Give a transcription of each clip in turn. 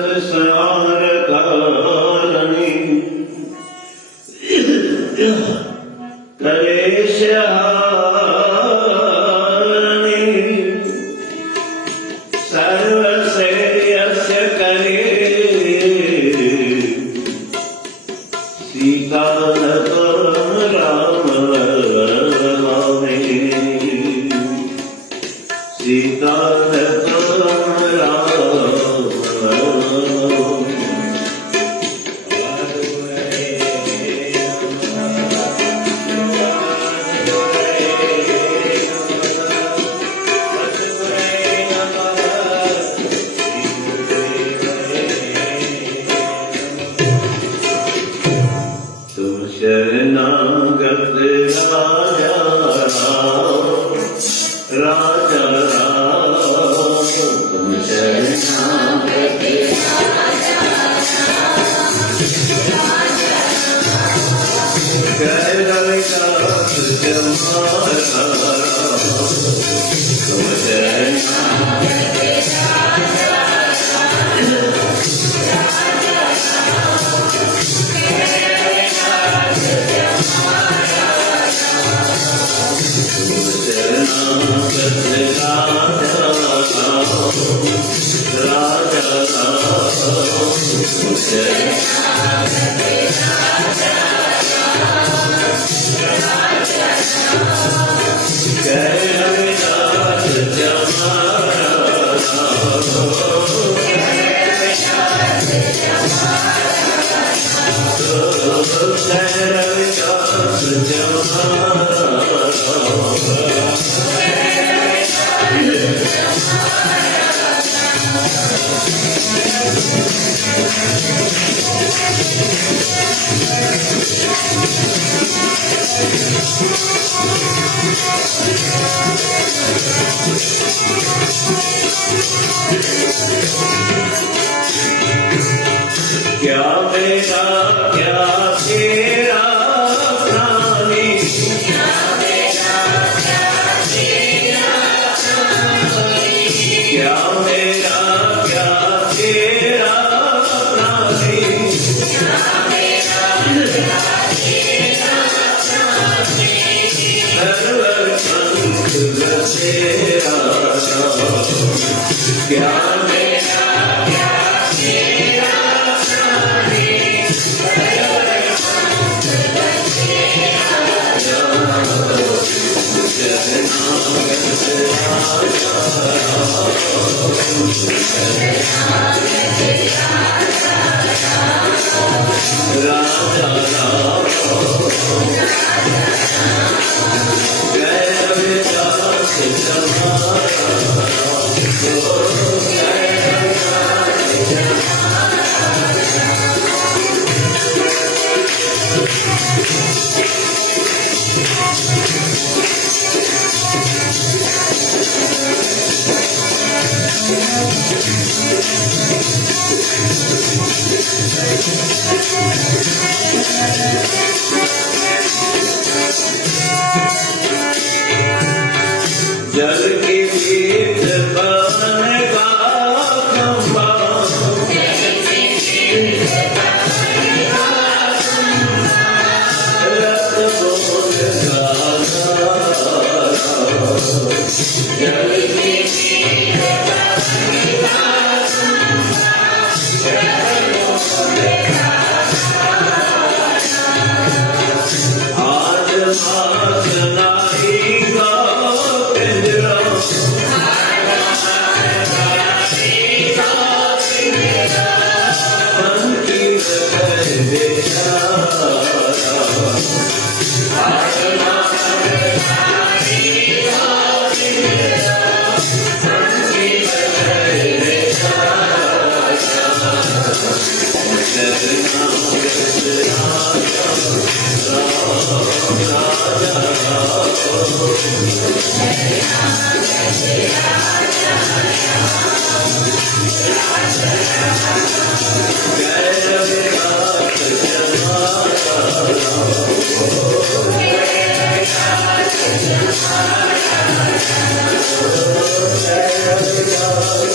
संसार कारणी कलेश हारणी सर्वस्य यस्य करे सीतानत राम रामे सीतानत शरणागत राजा राजा तुम शरणागत जय रविदास जमारा तुम क्या मेरा क्या तेरा प्राणी क्या मेरा क्या तेरा प्राणी क्या मेरा क्या तेरा प्राणी क्या मेरा क्या तेरा प्राणी सर्वर पंथ बसेरा क्या मेरा क्या तेरा जल के बीच बन का खंभा रत बोल जल के आज मास नाई का पिंजरा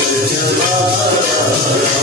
Jai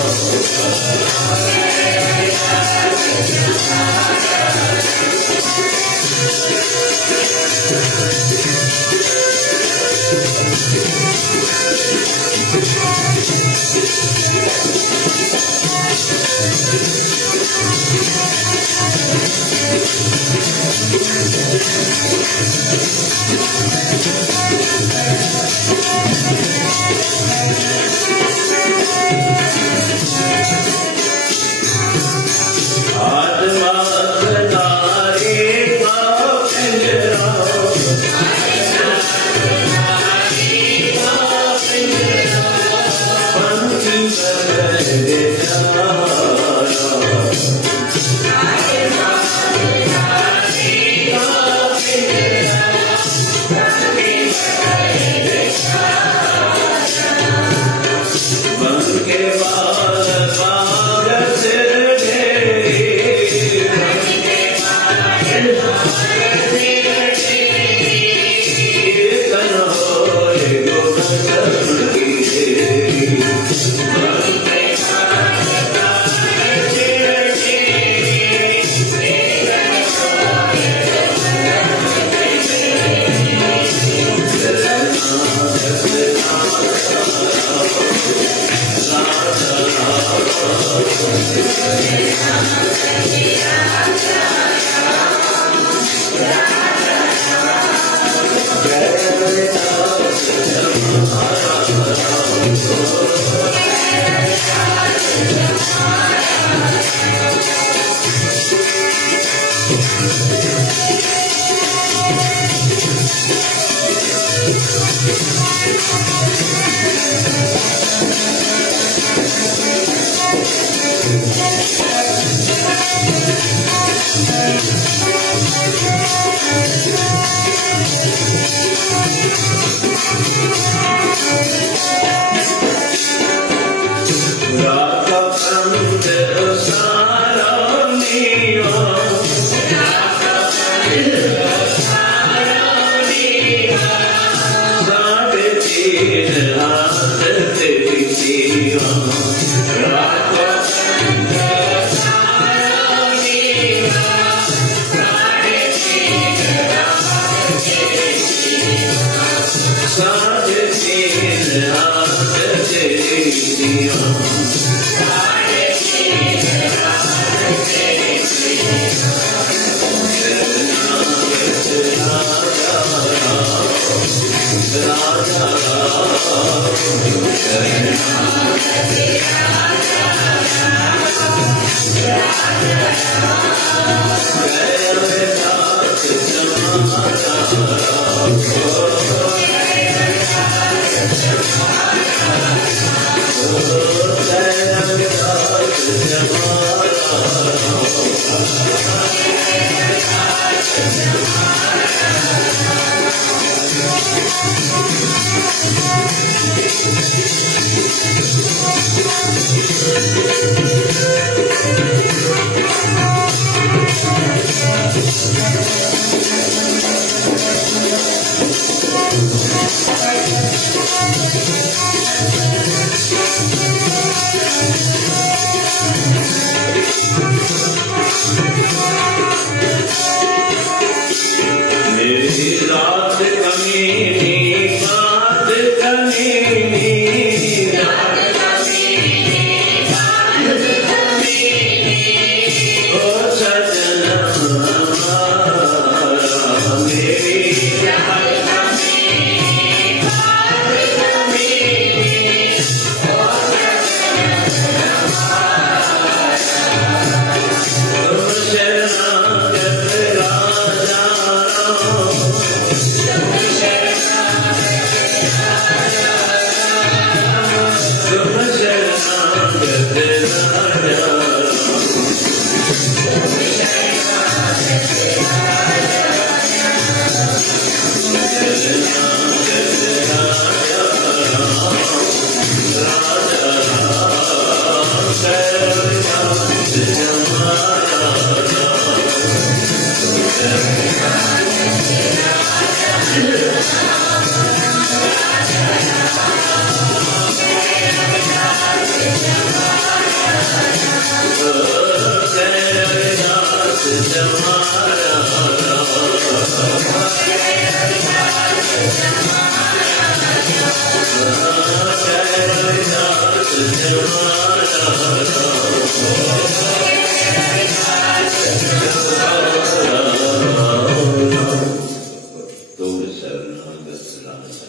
तुम शरणागत राजा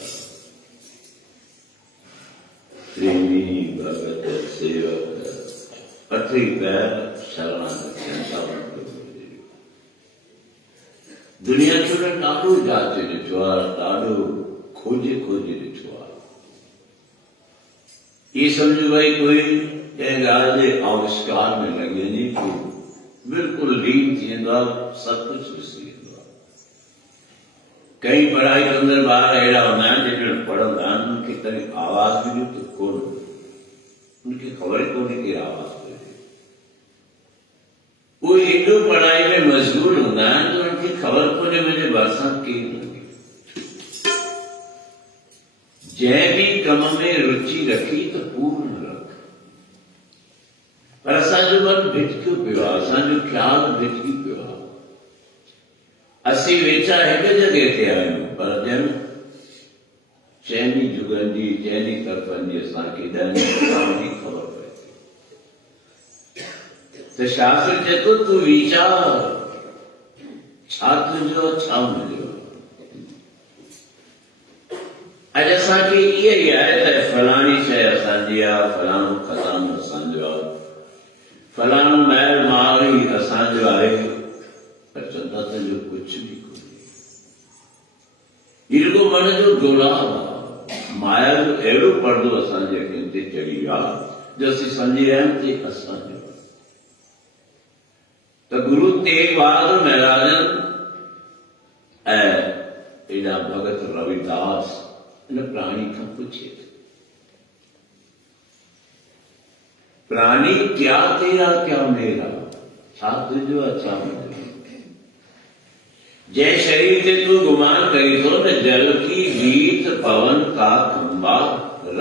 प्रेमी भगत सेवक अथई पैर शरणागत संसार दुनिया चूर ॾाढो जाचे ॾिठो आहे, ॾाढो खोजे खोजे ॾिठो आहे। ये समझो भाई कोई कंहिं ॻाल्हि जे आविष्कार में लॻे वञे थो, बिल्कुलु लीन थी वेंदो आहे, सभु कुझु विसरी वेंदो आहे। कई पढ़ाई कंदड़ ॿार अहिड़ा हूंदा आहिनि जेके पढ़ंदा आहिनि, उनखे कॾहिं आवाज़ बि ॾियो त कोन, उनखे ख़बर ई कोन्हे केरु आवाज़ पियो ॾे। उहे एॾो पढ़ाई में मशगूल हूंदा आहिनि त उनखे ख़बर कोन्हे मुंहिंजे भरिसां केरु लॻे। जंहिं बि कम में रुचि रखी त पूर्ण रख, पर असांजो मन भिटकियो पियो आहे, असांजो ख़्यालु भिटकी पियो आहे। असीं वेठा हिकु जॻह ते आहियूं, पर ॼण चइनी जुगनि जी चइनी तरफ़नि जी असांखे ॾहनि जी ख़बर पए थी। त शास्त्र चए थो तूं वीचार, छा तुंहिंजो छा मुंहिंजो। अॼु असांखे इहा ई आहे त फलाणी शइ असांजी आहे, फलाणो खज़ानो असांजो आहे, फलाणो महल महल ई असांजो आहे, पर चवंदा तुंहिंजो कुझु बि कोन्हे। इहो रुॻो मन जो डोलाव आहे, माया जो अहिड़ो पर्दो असांजे अखियुनि ते चढ़ी वियो आहे जो असीं सम्झी रहिया आहियूं ते असांजो। त गुरु तेग बहादुर महाराजन ऐं एॾा भगत रविदास इन प्राणी खां पुछे थो, प्राणी क्या तेरा क्या मेरा, छा तुंहिंजो आहे छा मुंहिंजो। जंहिं शरीर ते तूं गुमान करी थो न, जल की रीत पवन का खंबा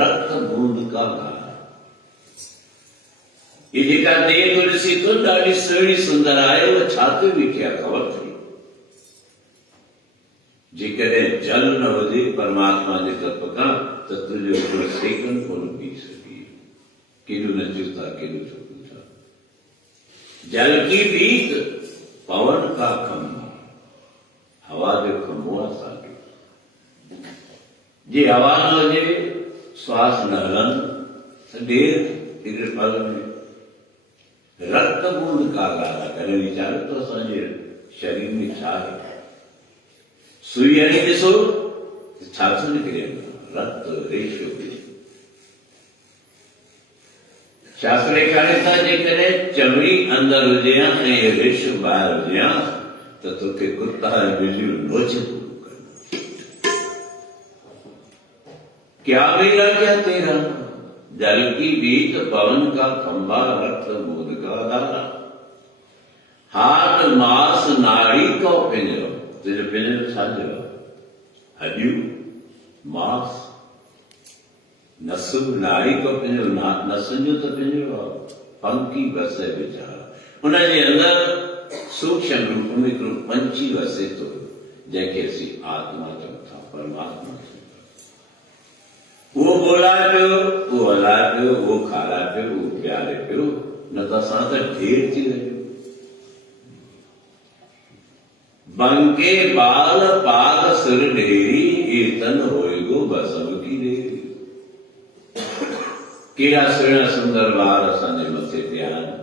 रक्त बूंद का धारा। ये जेका देह तूं ॾिसी थो ॾाढी सुहिणी सुंदर आहे, उहा छा ते बीठी आहे ख़बर थी। जेकॾहिं जल न हुजे परमात्मा जे तरफ़ खां त तुंहिंजो हिकिड़ो सेकंड कोन बीह सघे। केॾो नचूं था, केॾो चुकूं था। जल की रीत पवन का खंबा, हवा जो खंबो आहे असांखे। जे हवा न हुजे, श्वास न हलनि त ॾेर हिकिड़े पल में रक्त बूंद का गारा। कॾहिं वीचारियो त असांजे शरीर में छा आहे। सुई हणी ॾिसो छा थो निकिरे, रक्त रेशो। शास्त्र ॾेखारे था जेकॾहिं चमड़ी अंदरि हुजे हा ऐं रेशो ॿाहिरि हुजे हा त तोखे कुता ऐं ॿिलियूं नोच कनि। क्या मेरा क्या तेरा, जल की रीत पवन का खंबा रक्त बूंद का धारा। हाथ मास नाड़ी को पिंजरो, तुंहिंजो पिंजरो छाजो आहे। हॾियूं मास नसूं नाड़ी को पिंजरो, नसुनि जो त पिंजरो आहे। पंखी वसे वीचारा, उनजे अंदरि सूक्ष्म रूप में हिकिड़ो पंछी वसे थो, जंहिंखे असीं आत्मा चऊं था, परमात्मा चऊं था। उहो ॻोल्हाए पियो, उहो हलाए पियो, उहो खाराए पियो, उहो पीआरे पियो, न त असां त ढेर थी विया। बंके बाल पाग सिर ढेरी, कीर्तन होएगो बसब की देरी। केड़ा सुहिणा सुंदर वार असांजे मथे ते आहिनि,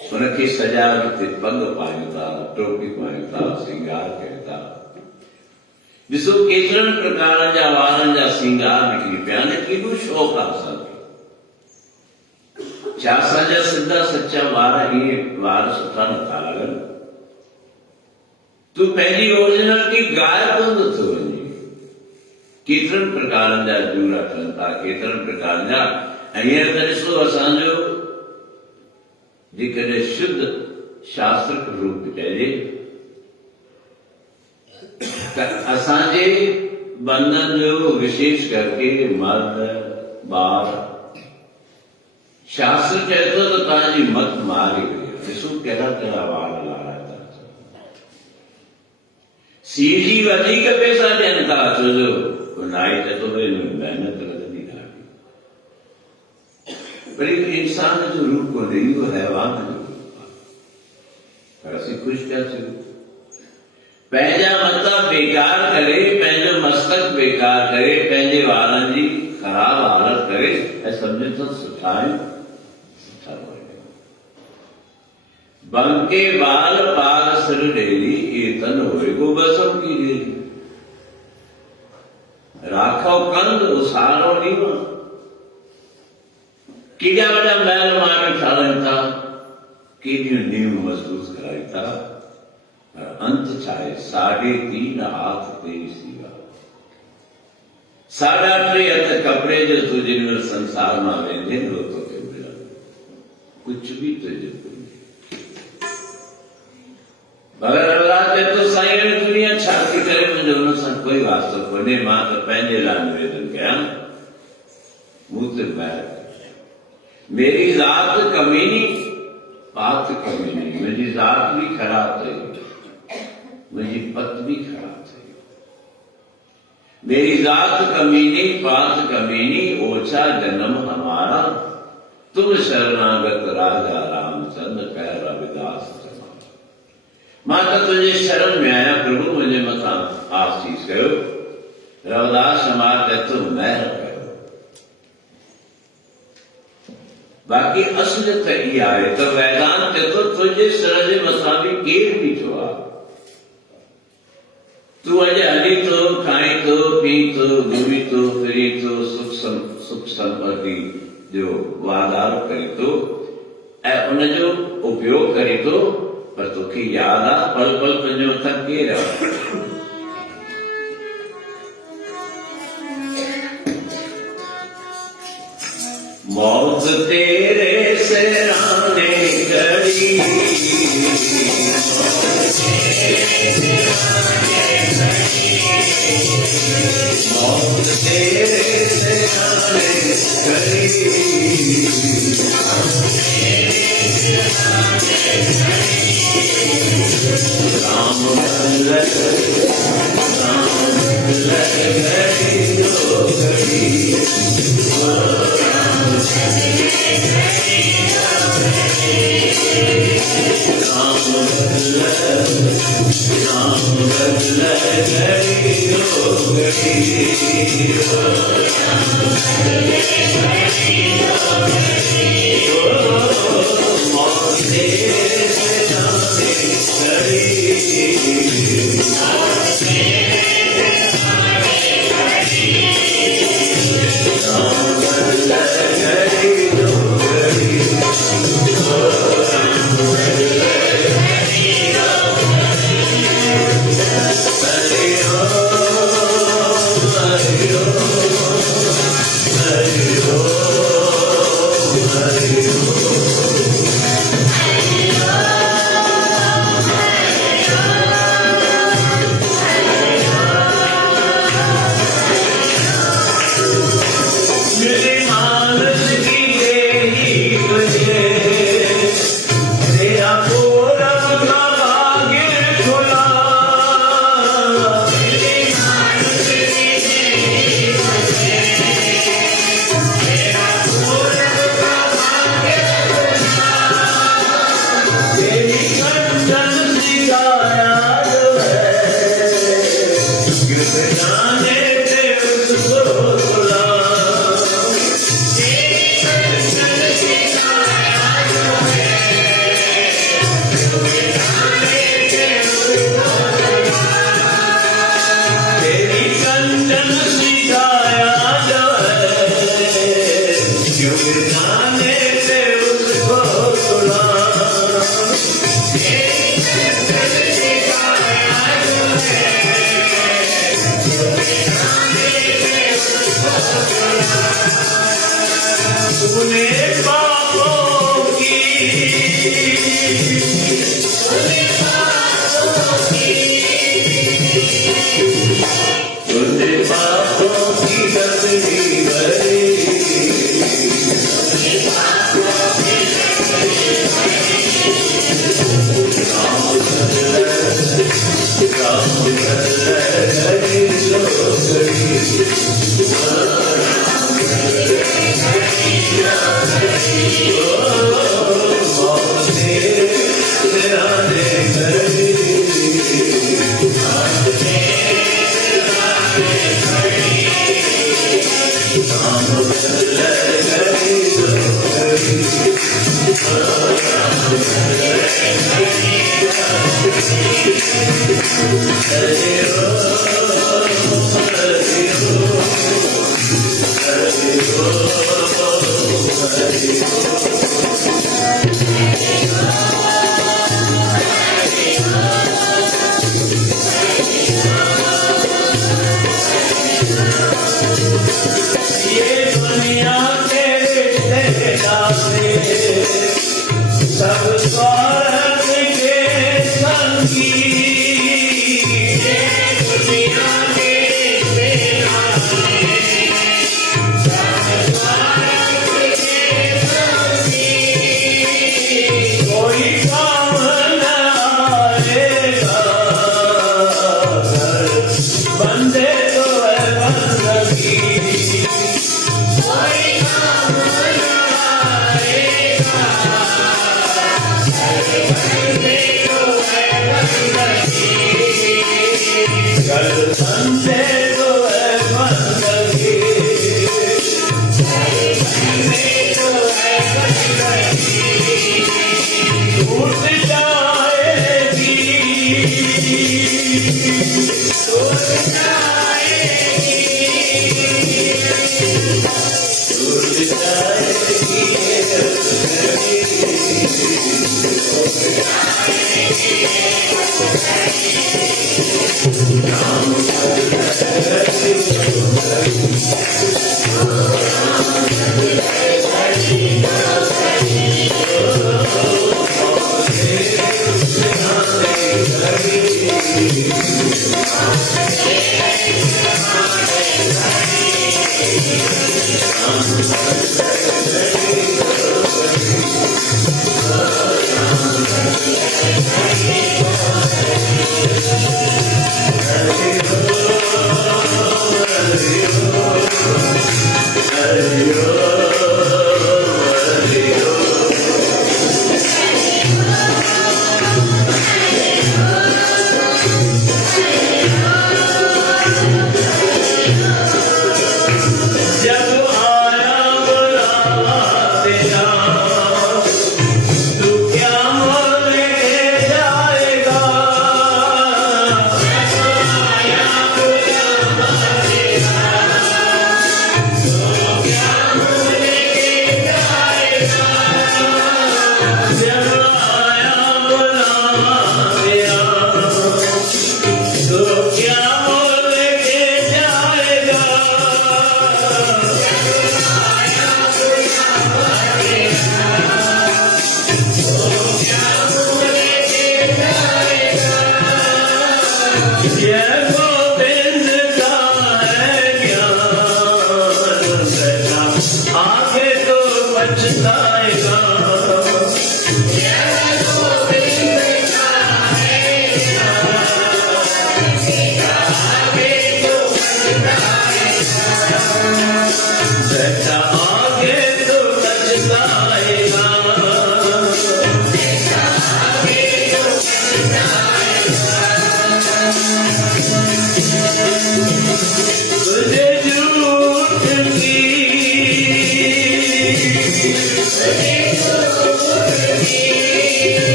उनखे सजाए ते पग पायूं था, टोपी पायूं था, श्रंगार कयूं था। ॾिसो केतिरनि प्रकारनि जा वारनि जा श्रंगार निकिरी पिया आहिनि, केॾो शौक़ु आहे असांखे। छा असांजा सिधा सचा वार ईअं वार सुठा नथा लॻनि। तूं पंहिंजी ओरिजिनलिटी गायब कंदो थो वञे। केतिरनि प्रकारनि जा जूड़ा थियनि था, केतिरनि प्रकारनि जा। ऐं हींअर त ॾिसो असांजो जेकॾहिं शुद्ध शास्त्र रूप चइजे त असांजे बंधन जो विशेष करके मर्द ॿार शास्त्र चए थो त तव्हांजी मत मारी वई आहे। ॾिसो कहिड़ा कहिड़ा वार लाराए था। सीजी वधीक पैसा ॾियनि था, छो जो नाई चए थो भई महिनत लॻंदी ॾाढी। पर इंसान जो रूप को नहीं वो हैवान है पर असि खुश कैसे हो पंहिंजा मता बेकार करे पंहिंजो मस्तक बेकार करे पंहिंजे वारनि जी ख़राब हालत करे ऐं सम्झे तो सुठा आहिनि सुठा बंके बाल पाग सिर डेली कीर्तन होए को बसम की डेली राखो कंद उसारो नीवा केॾा वॾा महल माण्हू ठाहिनि था केॾियूं नींव मज़बूत कराइनि था अंत छाए 3.5 हाथ तेरी सीवा 3.5 हथ कपड़े जो तुझे संसार में वेंदे वो तो के मिला कुछ भी तुझे मगर अल्लाह ते तो साईं दुनिया छाती करे मुझे उन सां कोई वास्तो कोन्हे मां त पंहिंजे लाइ निवेदन कयां मूं ते बैर मेरी जात कमीनी बात कमीनी मुझी जात भी खराब थी मुझी पत भी खराब थी मेरी जात कमीनी बात कमीनी ओछा जन्म हमारा तुम शरणागत राजा रामचंद्र कह रविदास मां तो तुझे शरण में आया प्रभु मुझे मथा आशीष करो रविदास समाज ते तू महर करो बाकी असलियत इहा आहे त वेदांत ते तो तुझे सिर जे मथां बि केर बीठो आहे तू अॼु हली थो खाई थो पी थो घुमी थो फिरी थो सुख संपत्ति जो वाधारो करे थो ऐं उनजो उपयोग करे थो पर तोखे याद आहे पल पल तुंहिंजे मथां केर आहे मौत तेरे सिराने खड़ी मौत तेरे सिराने खड़ी राम बल्लभ घड़ी दो घड़ी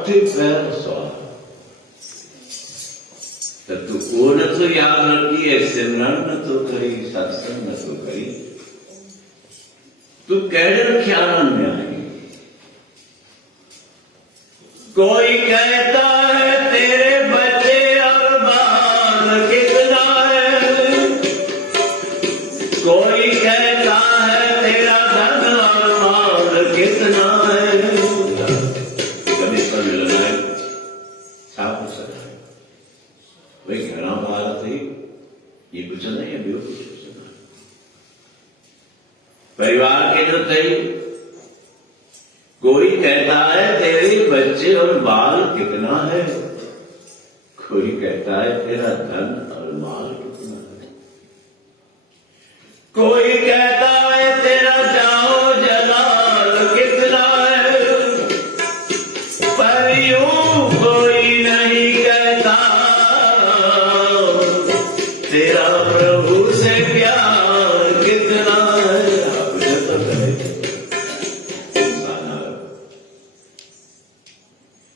पथे पैर सवार। तो तू वो न तो याद रखी है, सिमरन न तो करी, सत्संग न तो करी, तू कैडर ख्याल में आई। कोई कहता है तेरे बच्चे और बाल कितना है, कोई कहता है तेरा धन और माल कितना है। कभी समझ लेना है, साफ हो सकता है भाई घना भारत है, ये कुछ नहीं है, भी कुछ सुना परिवार के जो थे। कोई कहता है तेरे बच्चे और बाल कितना है, कोई कहता है तेरा धन और माल कितना है, कोई कहता है तेरा जाओ जलाल कितना है, पर यूं कोई नहीं कहता तेरा प्रभु से प्यार कितना है।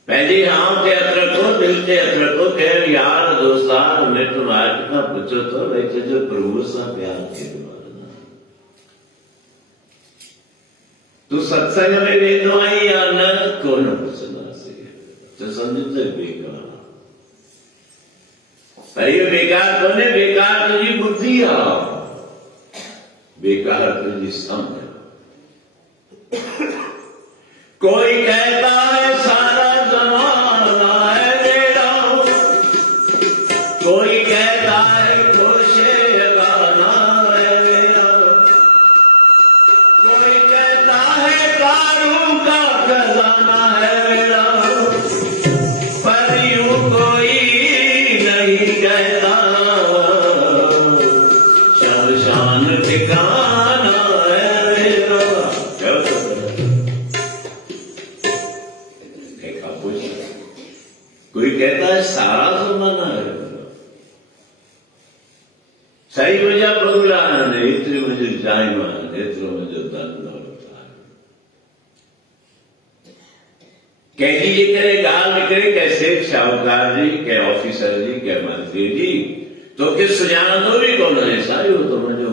पहली हाँ के अत्र को दिल के अत्र को कह यार दोस्तार मैं तुम्हारे का पूछो तो वैसे जो प्रभु सा प्यार के तुम्हारा तू सत्संग में वेदो आई या न को न पूछना से तो समझते बेकार। पर ये बेकार तो नहीं, बेकार तुझी बुद्धि आ, बेकार तुझी समझ। कोई कहता है सारा जमाना है मेरा, कोई कहता है खुशे गाना है मेरा, कोई कहता है कारू का खजाना है मेरा, पर यूं कोई नहीं कहता शमशान ठिकाना है मेरा। कोई कहता है सारा जमाना है, सही मुझे बगुला है, इतने मुझे जायमा है, इतने मुझे दंड होता है। कैदी जी करे गाल निकले कैसे शाहूकार जी के ऑफिसर जी के मंत्री जी तो किस सुझाना तो भी कौन है सारी हो तो मुझे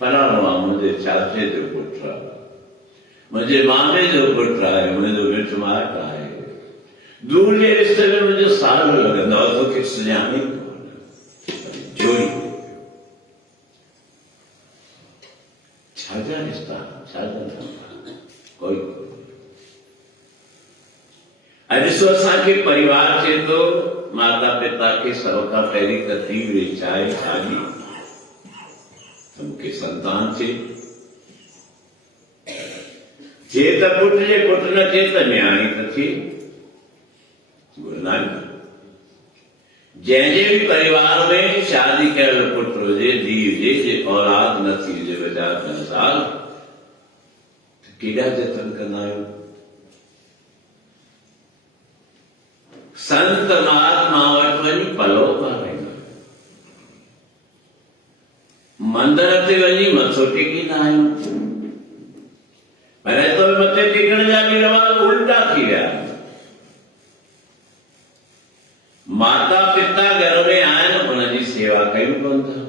फलाना मुझे चाचे जो पुट रहा, मुझे मामे जो पुट रहा है, मुझे मिठ मार रहा है, दूर के रिश्ते में मुझे साल लगना तो किस जाने जोड़ी छाजा रिश्ता छाजा कोई अरिश्वसा के परिवार से तो माता पिता के सबका पहली तीव्र इच्छाएं शादी, उनके संतान से चेत पुट जे पुट न चेत न्याणी थी गुरु नानक जैसे भी परिवार में शादी कर पुत्र हुजे धी हुजे औलाद न थी जे बजा संसार तो केड़ा जतन करना है। संत महात्मा वट वञी पलो पाराईंदा, मंदिर ते वञी मथो टेकींदा आहियूं, पर तो मथे टेकण जा बि रवाज उल्टा थी विया। माता पिता घर में आहिनि, उनजी सेवा कयूं कोन था,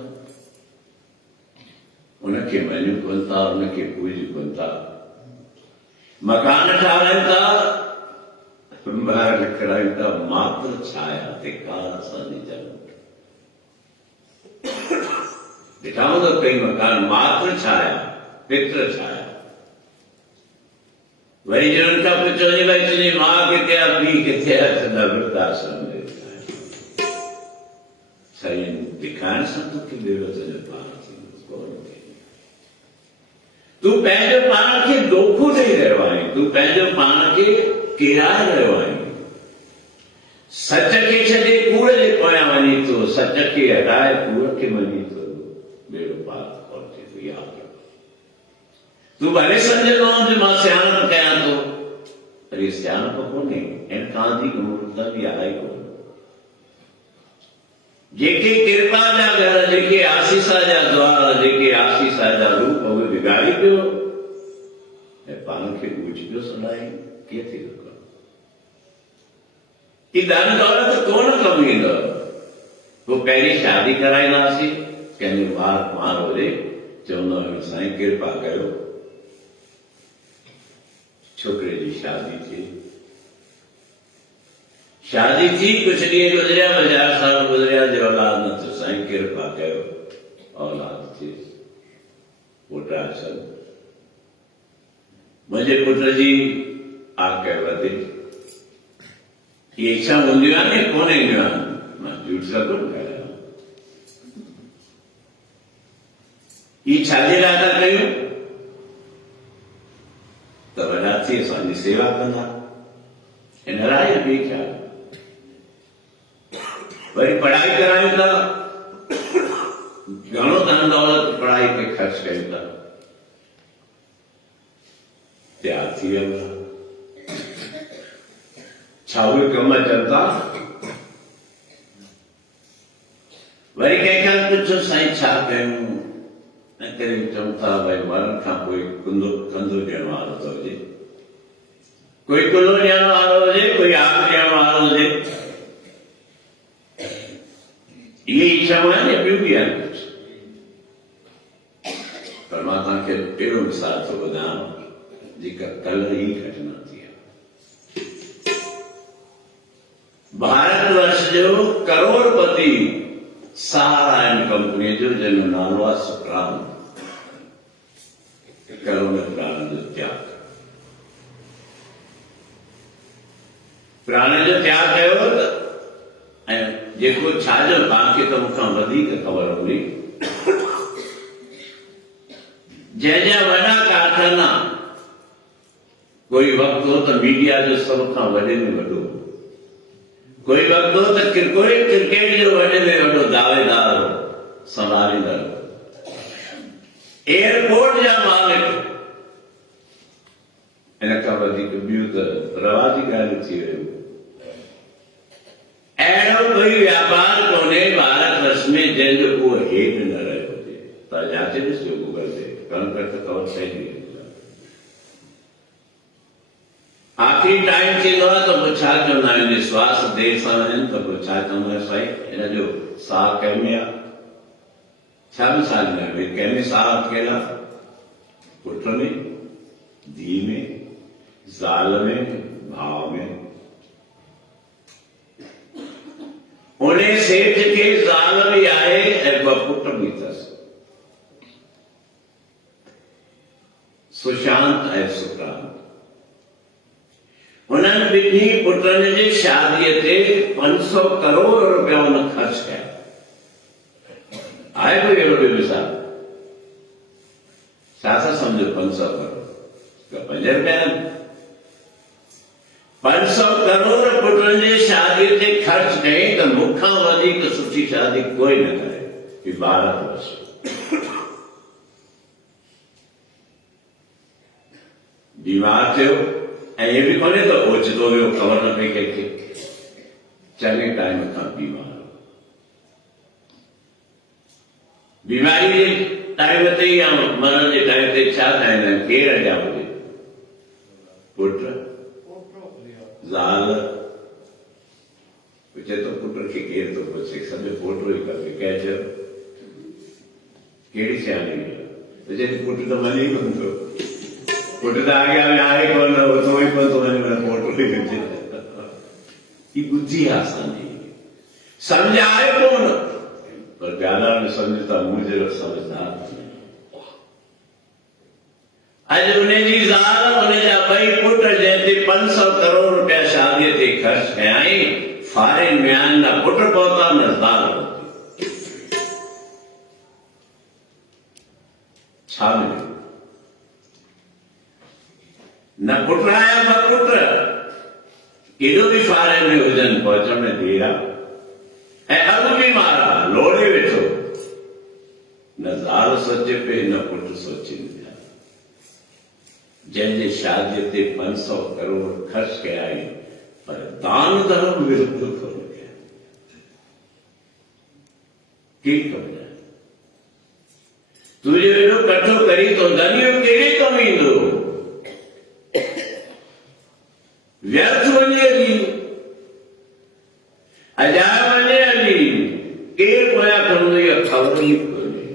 उनखे मञूं कोन था, उनखे पूॼूं कोन था, मकान ठाराइनि था, ॿाहिरि लिखाइनि था, मात्र छाया ते कारा सानी जन्म ॾिठा हूंदो कई मकान मात्र छाया पित्र छाया। वरी जिन्हनि खां पुछो वञे भई तुंहिंजी माउ किथे आहे, पीउ किथे आहे, त वृद्धाश्रम में साईं दिखाइण सां तोखे ॿेड़ो तुंहिंजो पार थींदो कोन थे। तूं पंहिंजो पाण खे धोखो ॾेई रहियो आहीं, तूं पंहिंजो पाण खे किराए रहियो आहीं। सच खे छॾे कूड़ जे पोयां वञी थो, सच खे हटाए कूड़ खे मञी थो, ॿेड़ो पार कोन थींदो। यादि रखो, तूं भले सम्झंदो आहीं मां सियाणप कयां थो, पर इहा सियाणप कोन्हे, इन खां वधीक मूर्खता बि आहे कोन। जेके कृपा जा घर, जेके आसीसा जा द्वार, जेके आसीसा जा रूप उहे बिगाड़ी पियो ऐं पाण खे ऊच पियो सुञाणे, कीअं थी सघंदो? कि धन दौलत कोन कम ईंदो। पोइ पहिरीं शादी कराईंदासीं, कंहिंजो ॿार कुंवार हुजे, चवंदो आहियूं साईं कृपा कयो छोकिरे जी शादी थी। शादी थी कुछ ॾींहं गुज़रिया, 50 साल गुज़रिया, जो औलाद न थियो, साईं कृपा कयो औलाद थी। पुट अचनि, मुंहिंजे पुट जी आके वधे। ये इच्छा हूंदियूं आहिनि या कोन ईंदियूं आहिनि? मां झूठ सां कोन ॻाल्हायां। ई छाजे लाइ था कयूं? त वॾा थी असांजी सेवा कंदा, हिन लाइ ॿी ख़्याल। वरी पढ़ाई करायूं था, घणो धन दौलत पढ़ाई पे ख़र्च कयूं था, तैयार थी विया, छा उहे कम अचनि था? वरी कंहिंखां पुछो साईं छा कयूं, ऐं करे चऊं था भई मरण खां पोइ कंदो ॾियण वारो थो हुजे, कोई कुल्लो ॾियण वारो हुजे, कोई आग ॾियण वारो हुजे। इहे इच्छाऊं आहिनि या ॿियूं बि आहिनि कुझु? पर मां तव्हांखे अहिड़ो मिसाल थो ॿुधायां जेका कल्ह ई घटना थी आहे। भारतवर्ष जो करोड़पति सहारा एंड कंपनी जो जंहिंजो नालो आहे सुप्रान, कल्ह हुन प्राण जो त्याग, प्राण जो त्याग कयो। ऐं जेको छाजो तव्हांखे त मूंखां वधीक ख़बर हूंदी, जंहिंजा वॾा कारखाना, कोई वक़्तु हो त मीडिया जो सभ खां वॾे में वॾो, कोई वक़्तु हो त क्रिकेट जो वॾे में वॾो दावेदार हो, संभालींदड़, एयरपोर्ट जा मालिक, इन खां वधीक ॿियूं त रवाजी ॻाल्हियूं थी वियूं। अहिड़ो कोई व्यापार कोन्हे भारतवर्ष में जंहिंजो उहो हेठि न रहियो हुजे। तव्हां जांचे ॾिसजो गूगल ते, कम कर त ख़बर पइजी वेंदी। आख़िरी टाइम थींदो आहे त पोइ छा चवंदा आहिनि, निश्वास देरि सां वञनि त पोइ छा चवंदा आहिनि, साईं हिन जो साह कंहिंमें आहे? छा मिसाल ॾियां, भई कंहिंमें साह अटकियल आहे? पुट में, धीउ में, ज़ाल में, भाउ में। उन सेठ खे ज़ाल बि आहे ऐं ॿ पुट बि अथसि, सुशांत ऐं सुक्रांत। उन्हनि ॿिन्ही पुटनि जी शादीअ ते 500 करोड़ रुपया उन ख़र्च कया। आहे कोई अहिड़ो बि मिसाल? छा था सम्झो 500 करोड़? 5 रुपया? 500 करोड़ पुटनि जी शादीअ ते ख़र्च कई त मूंखां वधीक सुठी शादी कोई न करे। ही भारतवर्ष बीमार थियो, ऐं इहे बि कोन्हे त ओचितो वियो, ख़बर न पई कंहिंखे, चङे टाइम खां बीमार। बीमारी जे टाइम ते या मरण जे टाइम ते छा ठाहींदा आहिनि? केरु अॻियां हुजे? पुट, ज़ाल। चए थो पुट खे केरु थो पुछे, सॼो फोटो ई खपे। कंहिं चयो कहिड़ी सियाणी आहे? चए पुट त वञे ई कोन थो, पुट त अॻियां आहे कोन, उतो ई कोन थो वञे, फोटो ई खपे। ही बुद्धि आहे असांजी, सम्झ आहे कोन, पर ॻाल्हाइण में सम्झ था, मूं जहिड़ो सम्झदार। अॼु उनजी ज़ाल, उनजा 2 पुट जंहिं ते 500 करोड़ रुपया शादीअ ते ख़र्च कयाई, फारिन में आहिनि, न पुट पहुता न ज़ाल पहुती। छा मिलियो? न पुट आया न पुट, केॾो बि फारिन में हुजनि, पहुचण में देर आहे, ऐं अॻु बि मारा लोड़े वेठो, न ज़ाल सोचे पे न पुट सोचीनि पिया। जंहिंजे शादीअ ते 500 करोड़ ख़र्च कयाई, पर दान धर्म बिल्कुलु कोन कया। केरु कमु आहे? तुंहिंजो एॾो कठो करी तो धनियो कहिड़े कमु ईंदो? व्यर्थ वञे हली, अजाय वञे हली केरु पोयां खणंदो इहा ख़बर ई कोन्हे।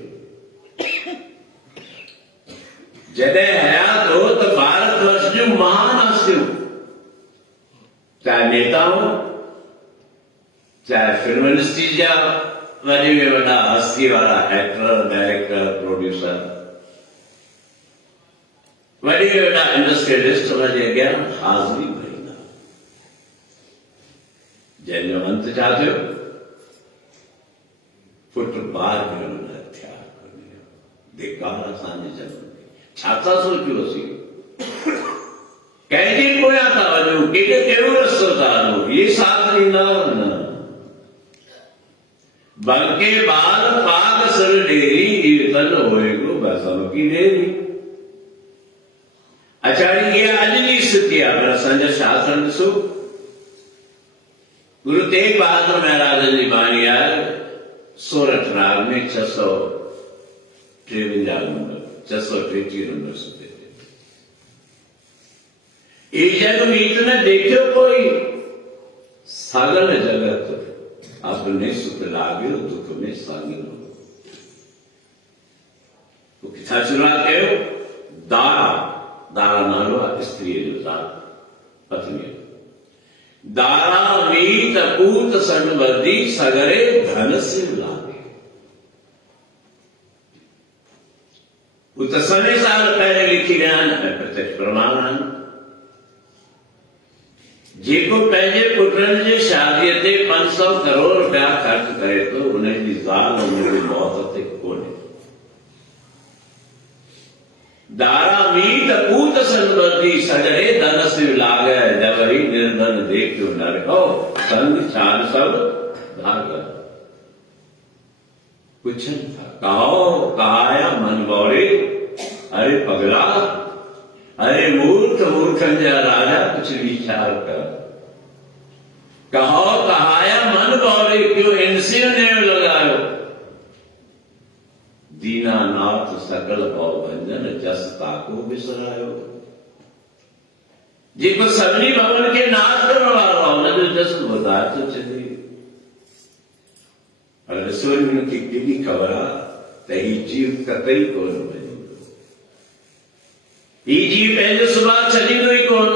जॾहिं हयात हो त भारत वर्ष जूं महान हस्तियूं, चाहे नेता हो, चाहे फिल्म इंडस्ट्री जा वॾे में वॾा हस्ती वारा एक्टर, डायरेक्टर, प्रोड्यूसर, वॾे में वॾा इंडस्ट्रियलिस्ट हुनजे अॻियां हाज़िरी भरींदा। जंहिंजो अंत छा थियो? फुटबाल में हुन हथियार खणी धिकार असांजे जनम में। छा था सोचियोसीं? कंहिंजे पोयां था वञूं, केॾे कहिड़ो रस्तो था हलूं? इहे साथ ॾींदा न। बल्कि बाल पाक सर डेरी तन होएगो बसम की डेरी। अचाड़ी ये अॼु जी स्थिति आहे। पर असांजा शास्त्र ॾिसो, गुरु तेग बहादुर महाराज जी बाणी आहे सोरठ राग में 653 नंबर 633 नंबर सुधे। ये जग मीत ने देखो कोई सागल जगत अपने सुख लागे दुख में सागिल हो। तो किथा शुरुआत कयो? दारा, दारा नालो स्त्री जो जात पत्नी। दारा मीत पूत संबंधी सगरे धन से लागे। वो तो सने साल पहले लिखी गया है, प्रत्यक्ष प्रमाण है। जेको पंहिंजे पुटनि जी शादीअ ते 500 करोड़ रुपया ख़र्च करे थो, उनजी ज़ाल उनजी मौत ते कोन्हे। दारा मीत पूत संबंधी सगरे धन से लागे, जबरी निर्धन देखियो नर हो, संग छान सब भाग। पुछन था कहो कहाया मन गौरे, अरे पगला, अरे मूर्ख मूर्खन जा राजा कुछ विचार कर। कहो कहाया मन गौरे, क्यों इनसे ने लगायो। दीनानाथ सकल भव भंजन, जस ताको विसरायो। जेको सभिनी भवन के नाश करण वारो आहे, हुनजो जस वधाए थो छॾे। पर ॾिसो हिनखे केॾी ख़बर आहे त ही जीव कतई कोन वञे। ही जीव पंहिंजो सुभाउ छॾींदो ई कोन।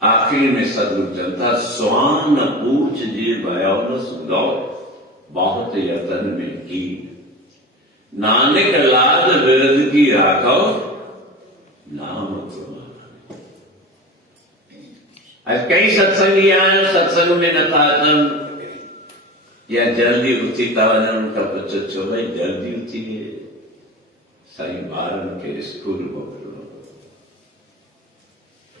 आखिर में सदगुरु जनता स्वान पूछ जे बयानस गौ, बहुत यतन में की। नानक लाज विरद की राखो, नाम आज कई सत्संगी आहिनि, सत्संग में नथा अचनि या जल्दी उथी था वञनि। उनखां पुछो छो भई जल्दी उथी गए? साईं ॿारनि खे स्कूल मोकिलियो।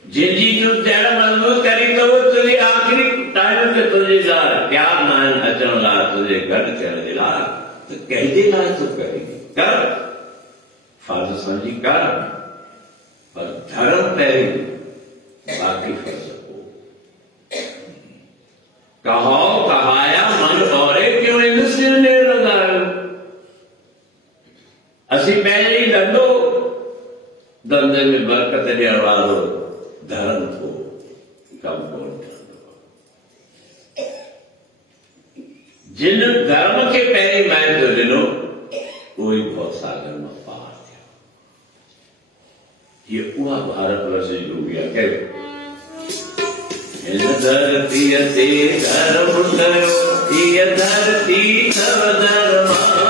जिंजी तूं ॾियण मज़बूत करी थो, तुंहिंजी आख़िरी टाइम ते तुंहिंजे लाइ प्यार न आहिनि अचण लाइ, तुंहिंजे गॾु थियण जे लाइ, त कंहिंजे लाइ तूं करी कर, फर्ज़ सम्झी कर, पर धर्म पहिरीं, बाक़ी फर्ज़ पोइ। कहो कहाया मन गौरे, क्यों इनसे ने लगायो। असीं पहिरीं धंधो, धंधे में बरकत ॾियण वारो धर्म को कम कोन कंदो। जिन धर्म खे पहिरीं महत्व ॾिनो, उहो ई भवसागर मां पार थियो। हीअ उहा भारत वर्ष जी रूबी आहे। कयो हिन धरतीअ ते धर्म कयो, हीअ धरती तव धर्मात्मा।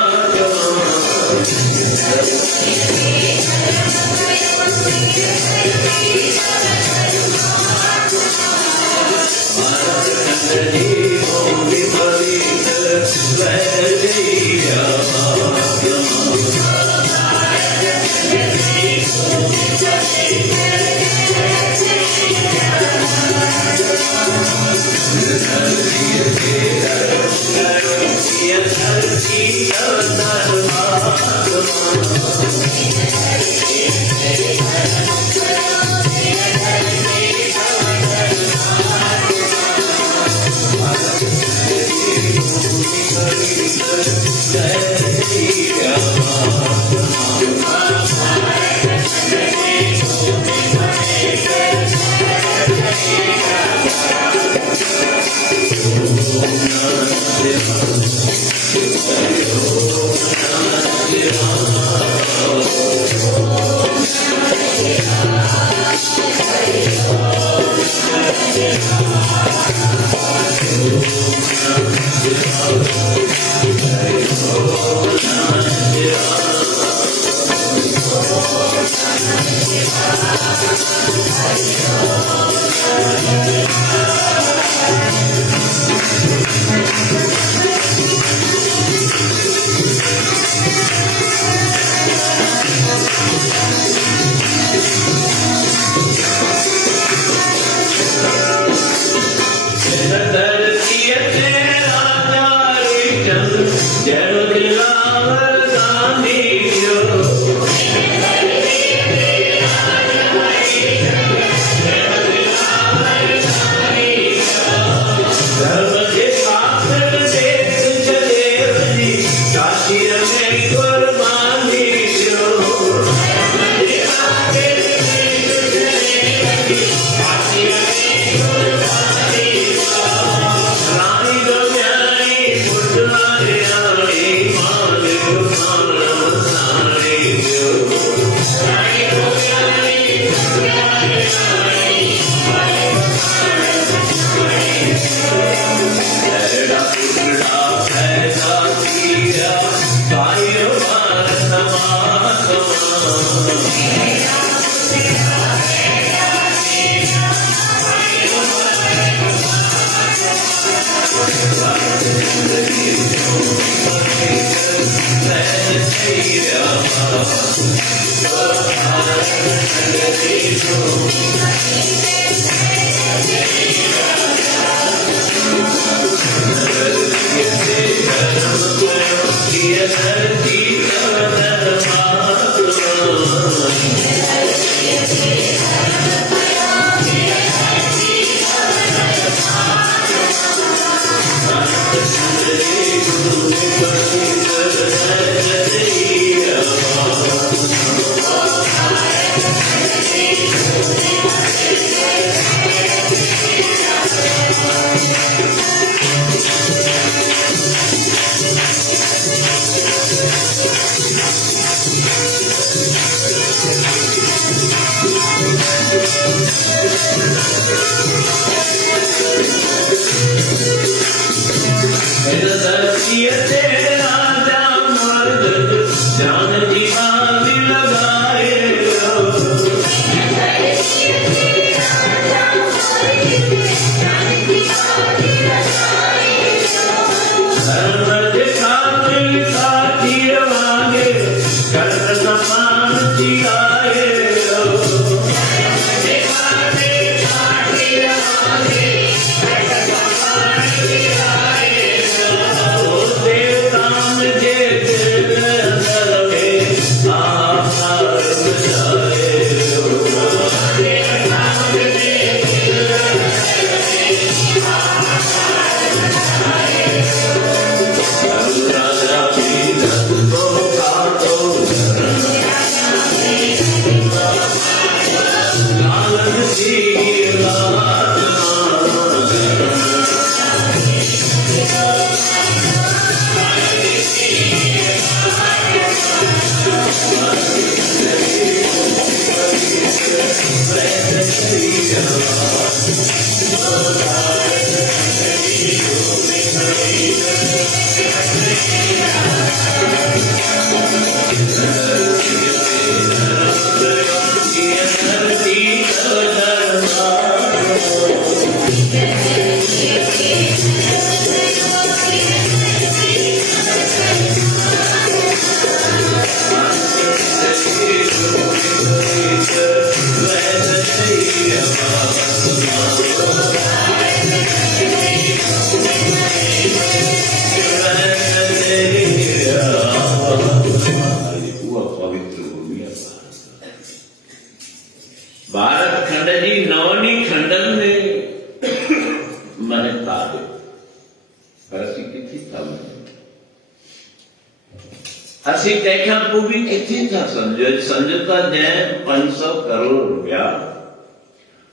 ਅਸੀਂ ਤੈਖਾਂ પૂરી किथे था समझो समझता जैन 500 करोड़ रुपया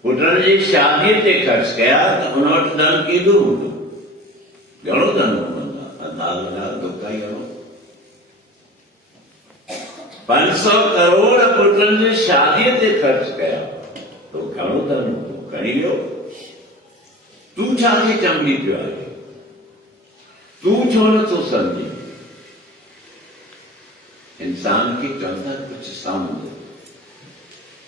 पुटन जी शादी ते खर्च कया तो उन्होंने दान कीधु घणो दान अंदाज़ दुकाई घणो 500 करोड़ पुटन जी शादी ते खर्च कया तो घणो दान खणी वियो तू छाती चमड़ी पियो आहे, तू छो नथो समझी। इंसान की चवंदा कुछ सामने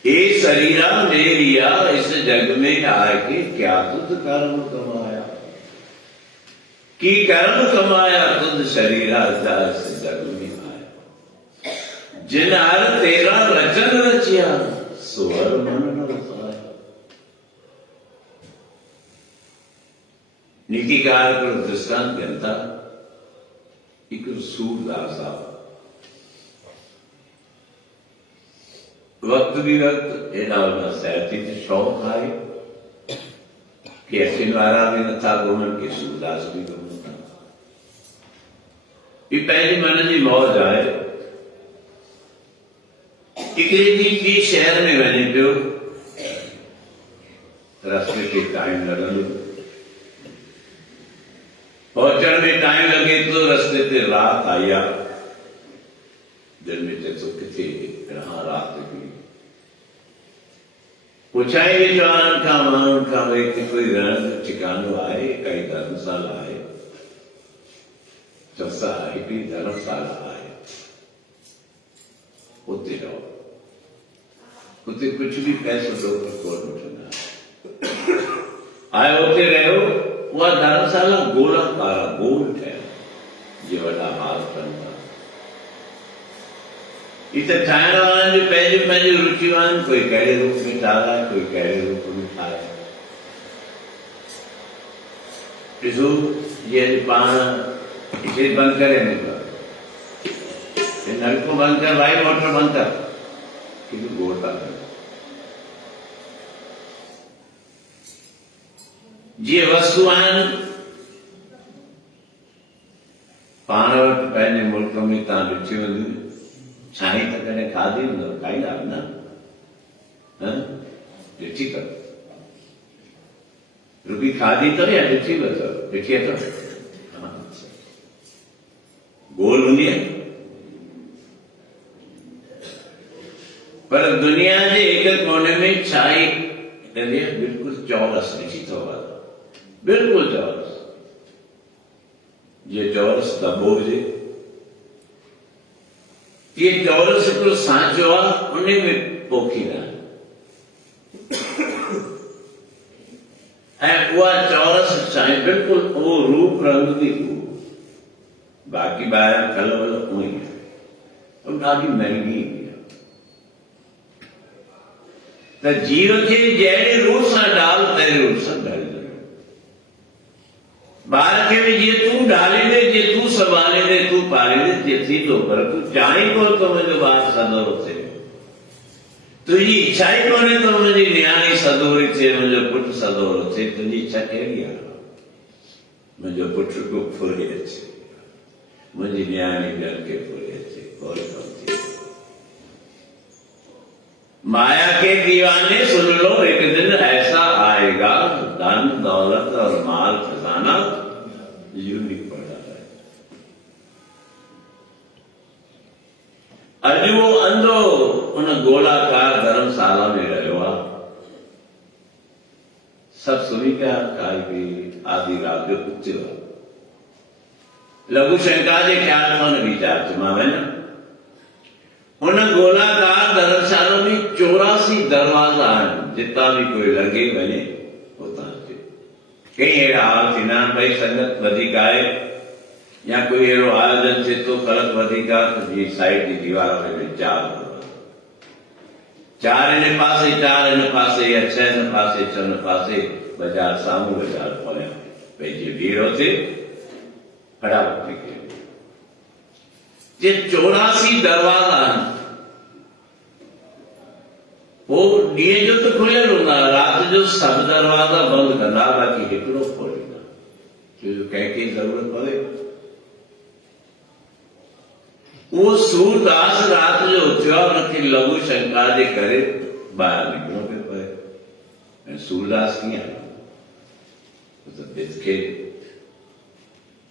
ए शरीरा मेरिया इस जग में आए के क्या तुझ कर्म कमाया, की कर्म कमाया तुझ शरीरा जा इस जग में आया। जिन हर तेरा रचन रचिया सुअर मन न रसाया। नीतिकार पर दृष्टांत कहता एक सूरदास साहब वक्त भी वक्त एना वना सहती थे शौक आए कि अखिल वारा भी न था घुमन के सूरदास भी घुमन था। ये पहली मन जी मौज आए हिकिड़े ॾींहुं ॿी शहर में वञे पियो, रस्ते ते टाइम लॻंदो, पहुचण में टाइम लॻे थो, रस्ते ते राति आई आहे। दिल में चए थो किथे रहां राति की। पुछाई विचवारनि खां माण्हुनि खां भई कोई रहण जो ठिकानो आहे, काई धर्मशाला आहे? चवसा हिकिड़ी धर्मशाला आहे, उते रहो, उते कुछ भी पैसो दो कोन वठंदा। आयो उते रहियो, उहा धर्मशाला गोलाकार गोल ठहियल जीअं वॾा हाल कनि था। इते ठाहिण वारनि जी पंहिंजी पंहिंजी रुचियूं आहिनि, कोई कहिड़े रूप में ठाराए, कोई कहिड़े रूप में ठाहे। ॾिसो जीअं पाण इते बंदि करे नलको बंदि कर, भाई मोटर बंदि कर, किथे गोल था कनि। जीअं वस्तू आहिनि पाण वटि पंहिंजे मुल्क में तव्हां ॾिठी हूंदियूं, छाई त कॾहिं खाधी हूंदव, खाईंदा न? ॾिठी अथव रुपी खाधी अथव या ॾिठी बि अथव? ॾिठी अथव? गोल हूंदी आहे, पर दुनिया जे हिक कोने में छाई बिल्कुलु चौरस ॾिठी अथव, बिल्कुलु चौरस। जीअं चौरस दॿो हुजे, ये चौरस हिकिड़ो सांचो आहे, उन में पोखींदा आहिनि ऐं उहा चौरस साईं बिल्कुलु उहो रूप रंग बि उहो, बाक़ी ॿाहिरि कल वल उहो ई आहे, ॾाढी महांगी ईंदी आहे। त जीव खे जहिड़े रूप सां ढाल तहिड़े रूप सां ढालींदो। ॿार खे बि जीअं तूं ढालींदे, जीअं तूं संभालींदे, तूं पालींदे, तीअं थींदो, पर तूं चाहीं कोन त मुंहिंजो ॿारु सदोरो थिए, तुंहिंजी इच्छा ई कोन्हे त मुंहिंजी नियाणी सदोरी थिए, मुंहिंजो पुटु सदोरो थिए। तुंहिंजी इच्छा कहिड़ी आहे? मुंहिंजो पुटु को फुरे अचे, मुंहिंजी नियाणी ॿियनि खे फुरे अचे, कोन थिए। माया के दीवाने सुन लो एक दिन ऐसा आएगा, धन दौलत और माल खजाना यूं नहीं पड़ा है। अॼु वो अंधो उन गोलाकार धर्मशाला में रहियो आहे, सभु सुनी पिया, काई बि आधी राति जो उथियो आहे। लघु शंका जे ख्याल सां हुन वीचार मां वञा, उन गोलाकार धर्मशाला में 84 दरवाजा आहिनि, जितां बि कोई लंघे वञे उतां अचे। कई अहिड़ा हाल थींदा आहिनि, भई संगत वधीक आहे या कोई अहिड़ो आयोजन थिए थो, ख़लक वधीक आहे, त जीअं साइड जी दीवार में 4 दरवाजा, 4 हिन पासे, 4 हिन पासे, या 6 हिन पासे, 6 हिन पासे, बाज़ार साम्हूं, बाज़ार पोयां, भई जीअं भीड़ थिए फटाफट निकिरे। जे 84 दरवाजा आहिनि, पोइ ॾींहं जो त खुलियल हूंदा, राति जो सभु दरवाजा बंदि कंदा, बाक़ी हिकिड़ो खोलींदा, छो जो कंहिंखे ज़रूरत पवे। उहो सूरदास राति जो उथियो आहे, हुनखे लघु शंका जे करे ॿाहिरि निकिरणो पियो पए। ऐं सूरदास कीअं आहे? भित खे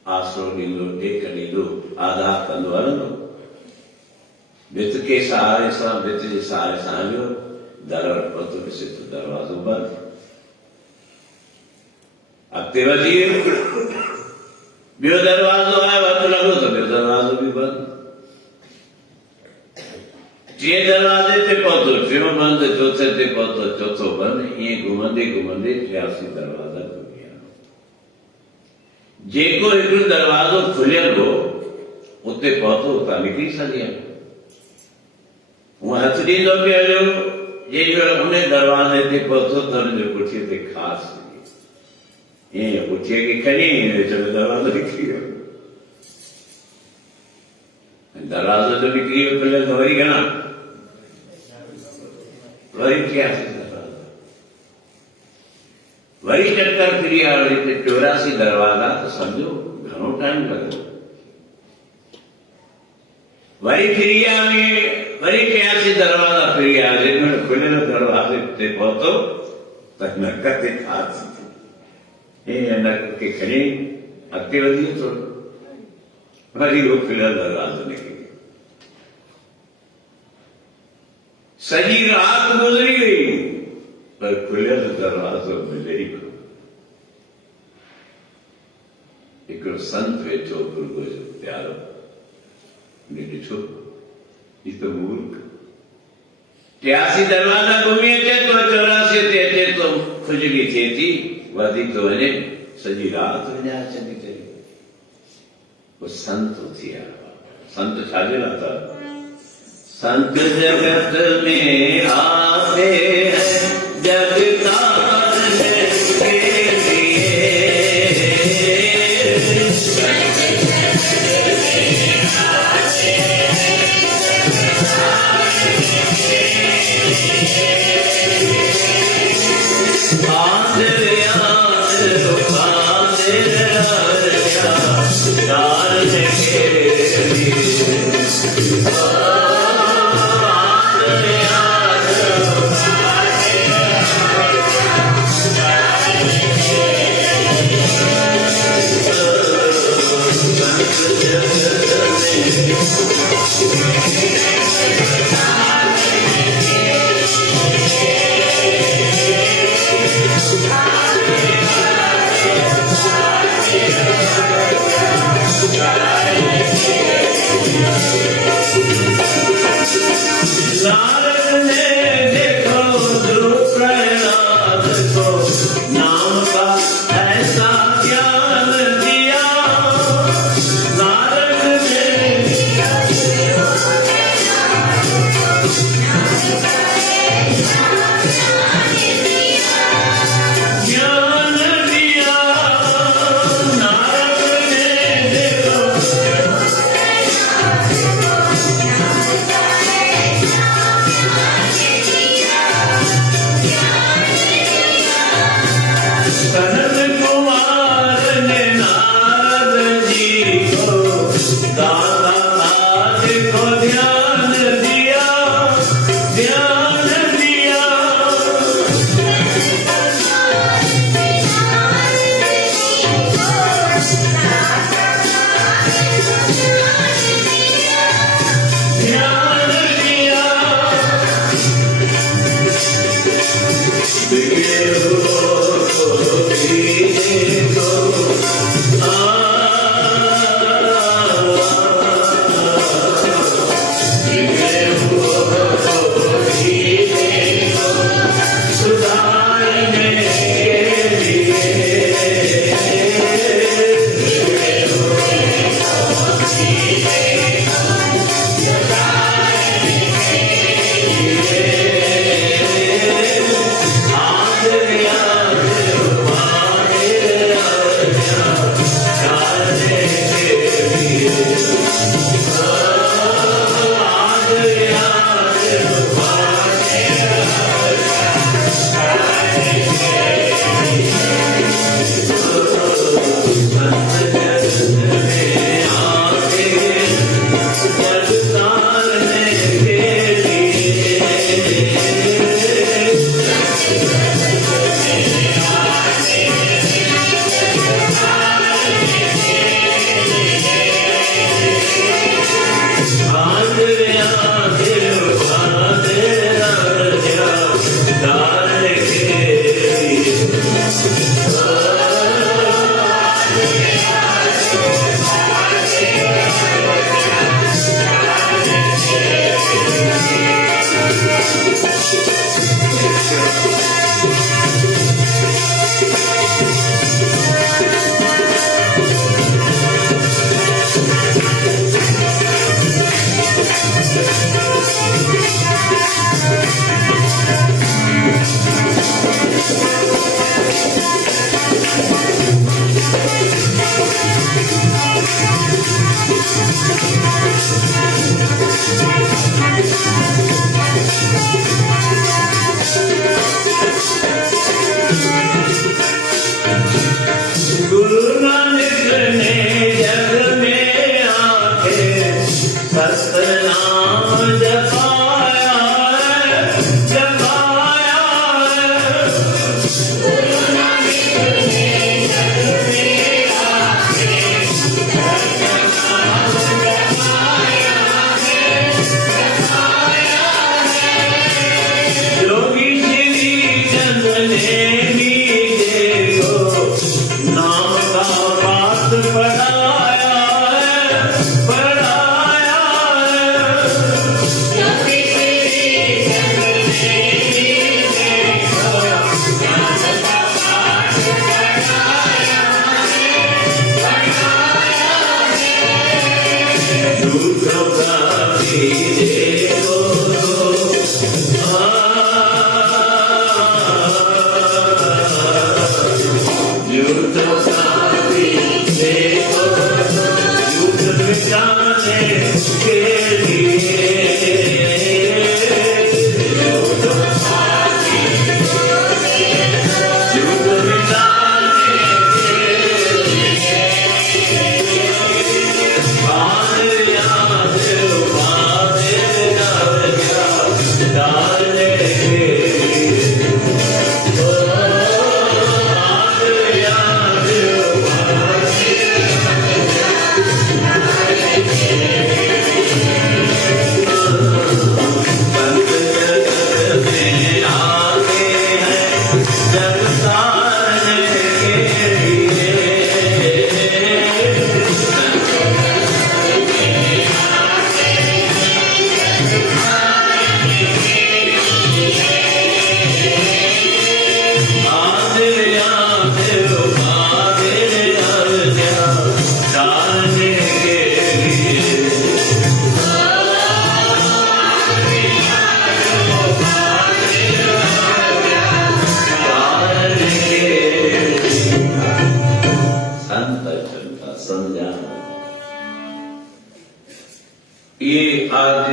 आसरो ॾींदो, टेक ॾींदो, आधार कंदो हलंदो। भित के सहारे सां, भित जे सहारे सां हलियो, दर वटि पहुतो, ॾिसे तो दरवाज़ो बंदि। वधी ॿियो दरवाज़ो आहे, वधि लॻो त ॿियो दरवाज़ो बि बंदि। टे दरवाजे ते पहुतो, टियों बंदि, चौथे ते पहुतो, चौथो बंदि। ईअं घुमंदे घुमंदे 83 दरवाज़ा घुमी आयो। जेको हिकिड़ो दरवाज़ो खुलियल हो उते पहुतो, उतां निकिरी सघिया। हूअ हथ ॾींदो पियो हलियो, जेॾी महिल उन दरवाज़े ते पहुतो त हुनजो पुठीअ ते ख़ासि ईअं पुठीअ खे खणी विच में दरवाज़ो निकिरी वियो। दरवाज़ो जो निकिरी वियो खुलियल त वरी घणा, वरी 83 दरवाज़ा, वरी चक्कर फिरी आया, वरी 84 दरवाज़ा। त सम्झो घणो टाइम लॻो। वरी फिरी आया, वरी 83 दरवाज़ा फिरी आया। जेॾीमहिल खुलियल दरवाज़े ते पहुतो त नक ते ख़ासि नक खे खणी अॻिते वधी वियो। वरी उहो खुलियल दरवाज़ो निकिरी वियो। सॼी राति गुज़री वई पर खुलियल दरवाज़ो मिले ई कोन। हिकिड़ो संत वेठो गुरुअ जो प्यारो, ॾिठो ही त मूर्ख 83 दरवाज़ा घुमी अचे थो, 84 ते अचे थो, खुजली थिए थी, वधी थो वञे, सॼी राति विञाए छॾी करे। वो संत थी आया। संत छाजे लाइ था? संत जगत में आते हैं जग तारने के लिए।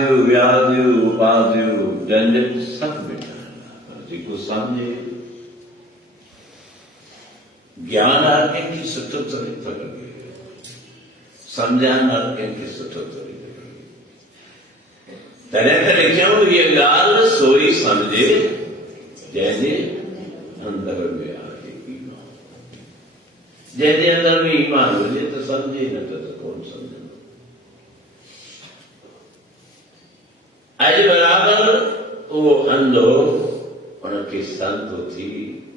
आद्यो व्याद्यो उपाद्यो झंझट सब मिटाना जेको समझे ज्ञान हर कंहिंखे सुठो थोरी थो लॻे सम्झाइण हर कंहिंखे सुठो थोरी थो लॻे तॾहिं त लिखियऊं हीअ ॻाल्हि सोई सम्झे जंहिंजे अंदर में आहे ईमान जंहिंजे अंदर में ईमान हुजे त सम्झे न त कोन सम्झंदो अॼु बराबरि उहो अंधो उनखे संतो थी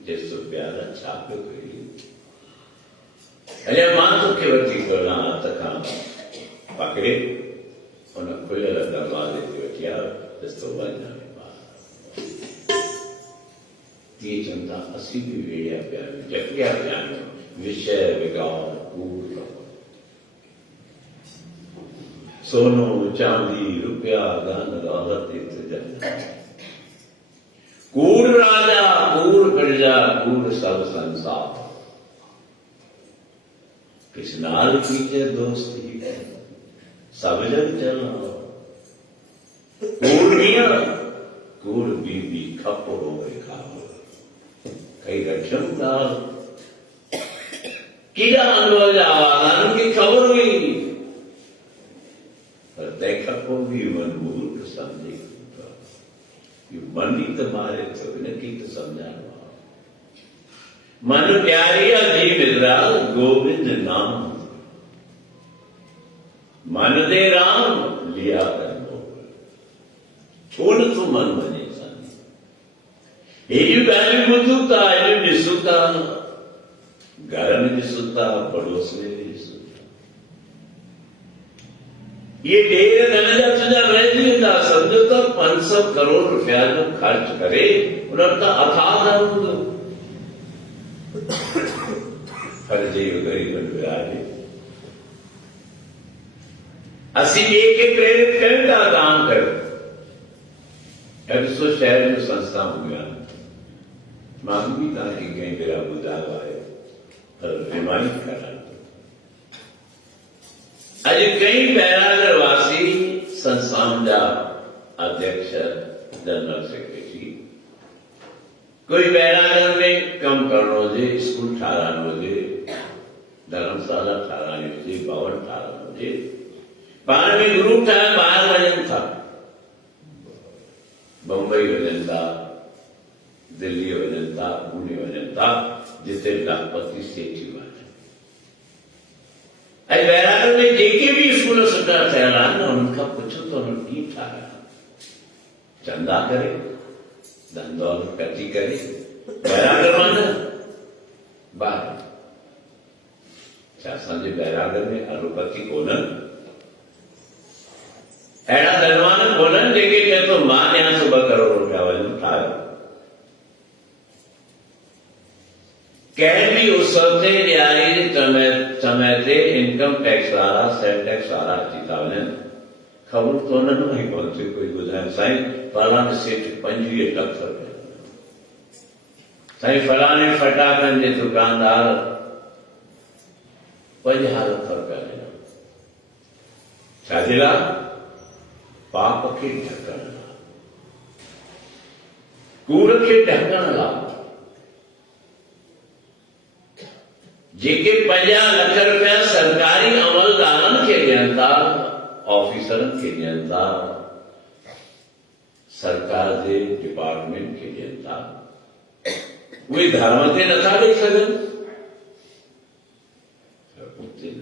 जेसि प्यार छा पियो कई अरे मां तोखे वठी कोन हथ खां पकड़े उन खुलियल दरवाज़े ते वठी आयो ॾिसो वञ तीअं चवनि था असीं बि वेड़िया पिया आहियूं जकिया पिया आहियूं विषय विगाड़ कूड़ सोनो चांदी रुपया धन दौलत कूड़ राजा कूड़ प्रजा कूड़ सब संसार कृष्णाल कीचर दोस्ती सब जग चलो कूड़ किया कूड़ बीबी खप हो खाओ कई रक्षम दाल कीड़ा अनुभव आवाज़ की खबर हुई पर तंहिंखां पोइ बि मन मूर्ख सम्झे मन ही तो मारे थो इनखे त सम्झाइणो आहे मन प्यारी जी निद्रा गोविंद नाम मन दे राम लिया कर छो नथो मन वञे हेॾियूं ॻाल्हियूं ॿुधूं था हेॾियूं ॾिसूं था घर में ॾिसूं था पड़ोस में ॾिसूं ये ढेर धन जा तुंहिंजा रहिजी वेंदा सम्झो त 500 करोड़ रुपया जो ख़र्च करे उन वटि त अथाह धन हूंदो पर जे ग़रीबनि विराजे असीं ॿिए खे प्रेरित कयूं था दान कयो ऐं ॾिसो शहर में संस्था हुयूं मां बि तव्हांखे कंहिं भेरा ॿुधायो आहे पर रिमाइंड करां अॼु कई बैरागर वासी संस्थाउनि जा अध्यक्ष जनरल सेक्रेटरी कोई बैरागर में कमु करणो हुजे स्कूल ठाराइणो हुजे धर्मशाला ठाराइणी हुजे भवन ठाराइणो हुजे पाण में ग्रुप ठाहे ॿाहिरि वञनि था बम्बई वञनि था दिल्ली वञनि था पुणे वञनि था जिते लखपति सेठियूं आहिनि ऐं बैरागर में जेके भी स्कूल सुठा थियल आहिनि उन्हनि खां पुछो त उन्हनि कीअं ठाहिया चंदा करे धन दौलत कठी करे बैरागर मां न ॿाहिरि छा असांजे बैरागर में अरोपति कोन्हनि अहिड़ा धनवान कोन्हनि जेके चए थो मां ॾियां थो 2 करोड़ रुपया वञो ठाहियो कंहिं भी उत्सव ते ॾियारी जे समय ते इनकम टैक्स वारा सेल टैक्स वारा अची था वञनि ख़बर तो उन्हनि वटि पहुचे कोई ॿुधाए साईं फलाणे सेठ 25 लख रुपया साईं फलाणे फटाकनि जे दुकानदार 50 लख रुपया ॾिना छाजे लाइ पाप खे ढकण लाइ कूड़ खे ढकण लाइ जेके 50 लख रुपया सरकारी अमलदारनि खे ॾियनि था ऑफिसरनि खे ॾियनि था सरकार जे डिपार्टमेंट खे ॾियनि था उहे धर्म ते नथा ॾेई सघनि उते न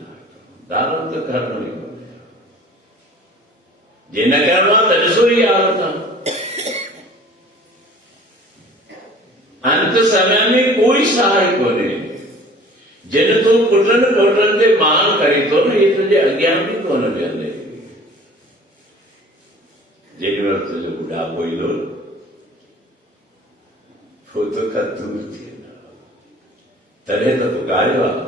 धर्म त करणो ई कोन्हे जे न करणो आहे त ॾिसो ई हालत आहे अंत समय में कोई सहाय कोन्हे जिन तूं पुटनि पोटनि ते मान करी थो न इहे तुंहिंजे अॻियां बि कोन वेहंदे जेॾी महिल तुंहिंजो ॿुढापो ईंदो पोइ तोखां दूर थी वेंदा तॾहिं त पुकारियो आहे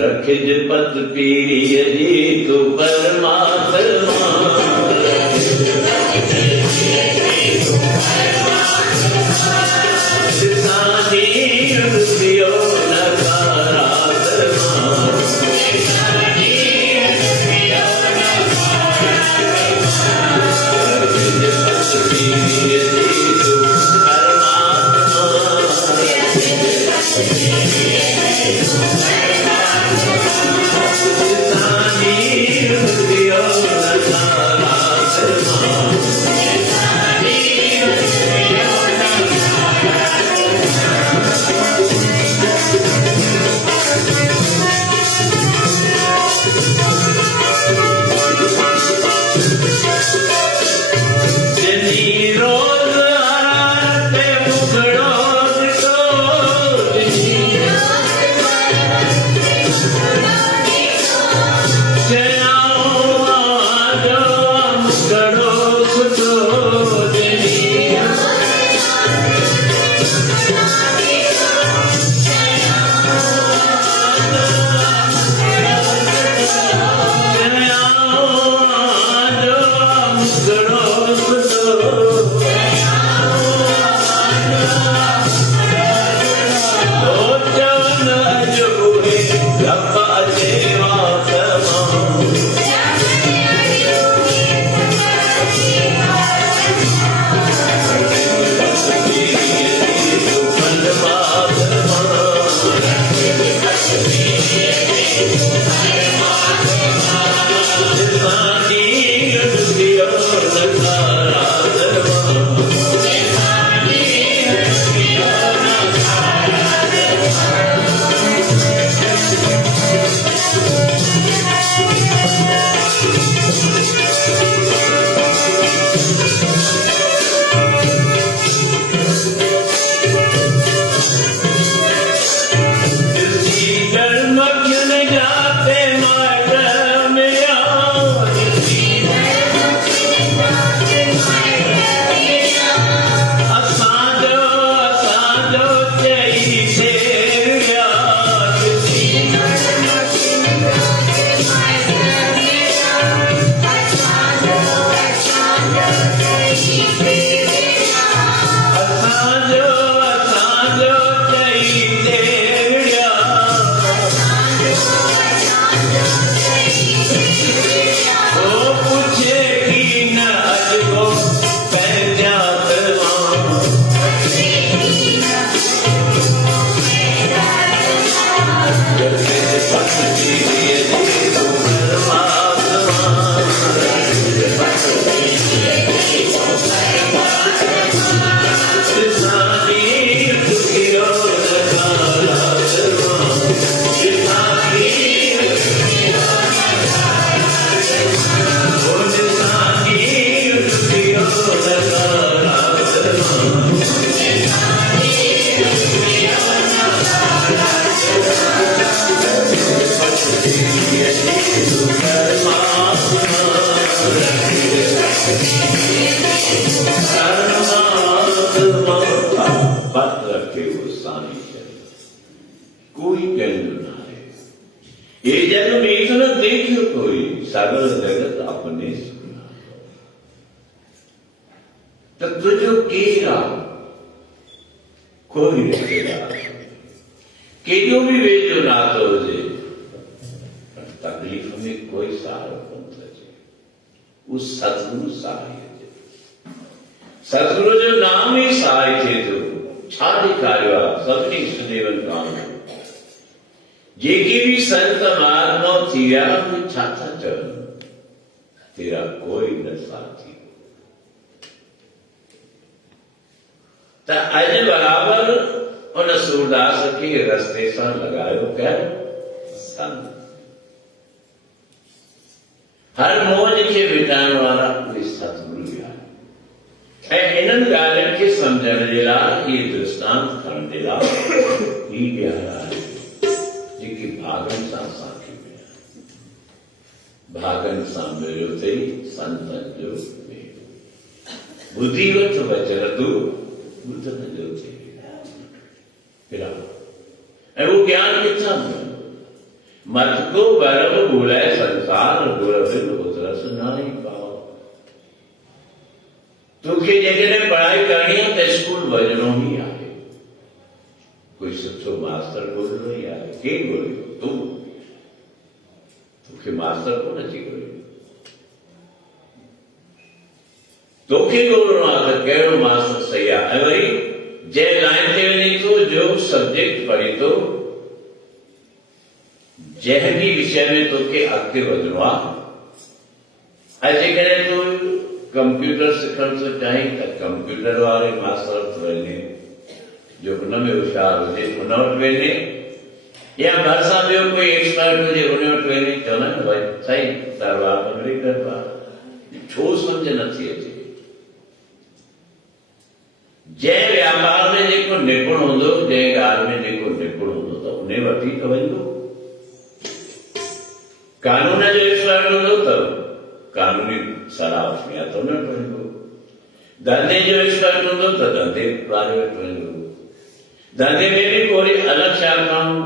रखिज पत पीढ़ीअ जी तूं परमात्मा पत रखे वो सानी चल, कोई कहने ना है। ये जन्म एक न देखियो कोई, सगल जगत अपने सुना। तो तुझो केरा कोई रिश्तेदार के जो भी वेचो ना तो जे तकलीफ में कोई सहारो कोन थे। उस सतगुरु सहाय थे, सतगुरु जो नाम ही सहाय थे तो छाती कार्य सबनी सुदेवन काम जेकी भी संत महात्मा थिया तो छाता चल तेरा कोई न साथी। तो अज बराबर उन सूरदास के रस्ते से लगायो क्या संत। हर मौज के बिताने वाला कोई सतगुरु है। इन ॻाल्हियुनि खे सम्झण जे लाइ ये दृष्टांत खणण जे लाइ ही ॻाल्हि आहे जेकी भागनि सां असांखे मिलिया। भागनि सां मिलियो अथई संतनि जो मेल। ॿुधी वठ वचन तूं ॿुधण जो थिए फिरा। ऐं वो ज्ञान किथां मिलंदो? मत को बरब भूलाए संसार गुरबिन उतरस नाई पाओ। तोखे जेकॾहिं पढ़ाई करणी आहे त स्कूल वञणो ई आहे। कोई सुठो मास्टर ॻोल्हणो ई आहे। केरु ॻोल्हियो? तूं। तोखे मास्टर कोन अची ॻोल्हियो, तोखे ॻोल्हणो आहे त कहिड़ो मास्टर सही आहे। ऐं वरी जंहिं लाइन ते वञे थो, जो सब्जेक्ट पढ़े थो, जंहिं भी विषय में तोखे अॻिते वधिणो आहे। ऐं जेकॾहिं तूं कंप्यूटर सिखण थो चाहीं त कंप्यूटर वारे मास्टर वटि वञे, जो हुन में होशियारु हुजे हुन वटि वञे, या भरिसां ॿियो कोई एक्सपर्ट हुजे हुन वटि वञे। चवंदा आहिनि भई साईं दरबार में वेही कर पढ़। छो सम्झ नथी अचे? जंहिं व्यापार में जेको निपुण हूंदो, जंहिं ॻाल्हि में जेको निपुण हूंदो त उन वटि ई त वञिबो। कानून जो एक्सपर्ट हूंदो त कानूनी सलाह वठणी आहे त उन वटि वञिबो। धंधे जो एक्सपर्ट हूंदो त धंधे वारे वटि वञिबो। धंधे में भी कोई अलॻि शाखाऊं,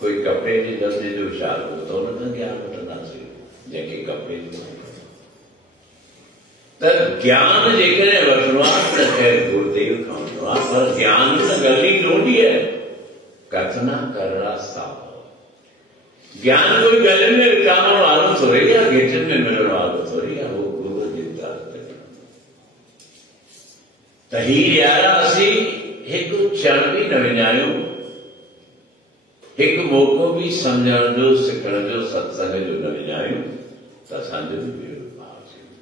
कोई कपिड़े जे धंधे जो होशियारु हूंदो त उन खां ज्ञान वठंदासीं, जंहिंखे कपिड़े जो। त ज्ञान जेकॾहिं वठिणो आहे त ख़ैर गुरुदेव खां वठिणो आहे, पर ज्ञान त गली ढूंढी है कथना करड़ा साफ। ज्ञान कोई गले में विटामण वालो थोड़ी है, घेचन में मिलण वालो थोड़ी है। वो गुरु जी त ही यारा असीं हिकु क्षण भी न विञायूं, हिकु मौक़ो भी सम्झण जो, सिखण जो, सत्संग जो न विञायूं त असांजो बि बेड़ो पार थींदो।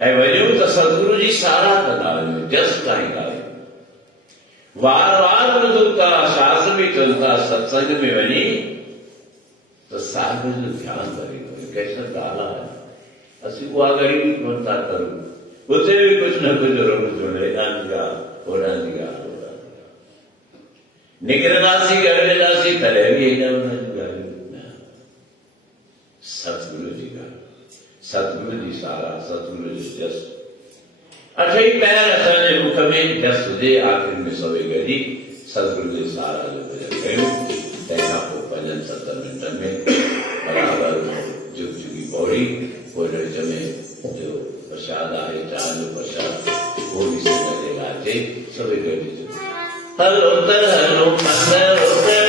ऐं वञूं त सतगुरु जी सारा कंदा वञूं, जस ॻाईंदा वञूं। वार वार ॿुधूं था, शास्त्र बि चवनि था, सत्संग में वञी तो सागर जो ध्यान करेगा। कैसा डाला है असि उहा गरीबी कोन था करूं, उते भी कुछ न कुछ जरूर जोड़े हेॾां जी ॻाल्हि निकिरंदासीं, गॾिवेंदासीं तॾहिं बि हेॾां होॾां जी ॻाल्हियूं। सतगुरु जी ॻाल्हि, सतगुरु जी सारा, सतगुरु जो जस। अठई पैर असांजे मुख में जस हुजे, आख़िर में सवे गॾी सतगुरु जे सारा जो भजन कयूं। तंहिंखां पोइ 5-7 मिंटनि में बराबर जुग जुगी पौड़ी, पोइ विच में जो प्रसाद आहे, चाह जो प्रसाद, वो भी संगत जे लाइ अचे। सभई गॾिजी हलो त हलो मंदर उतरे,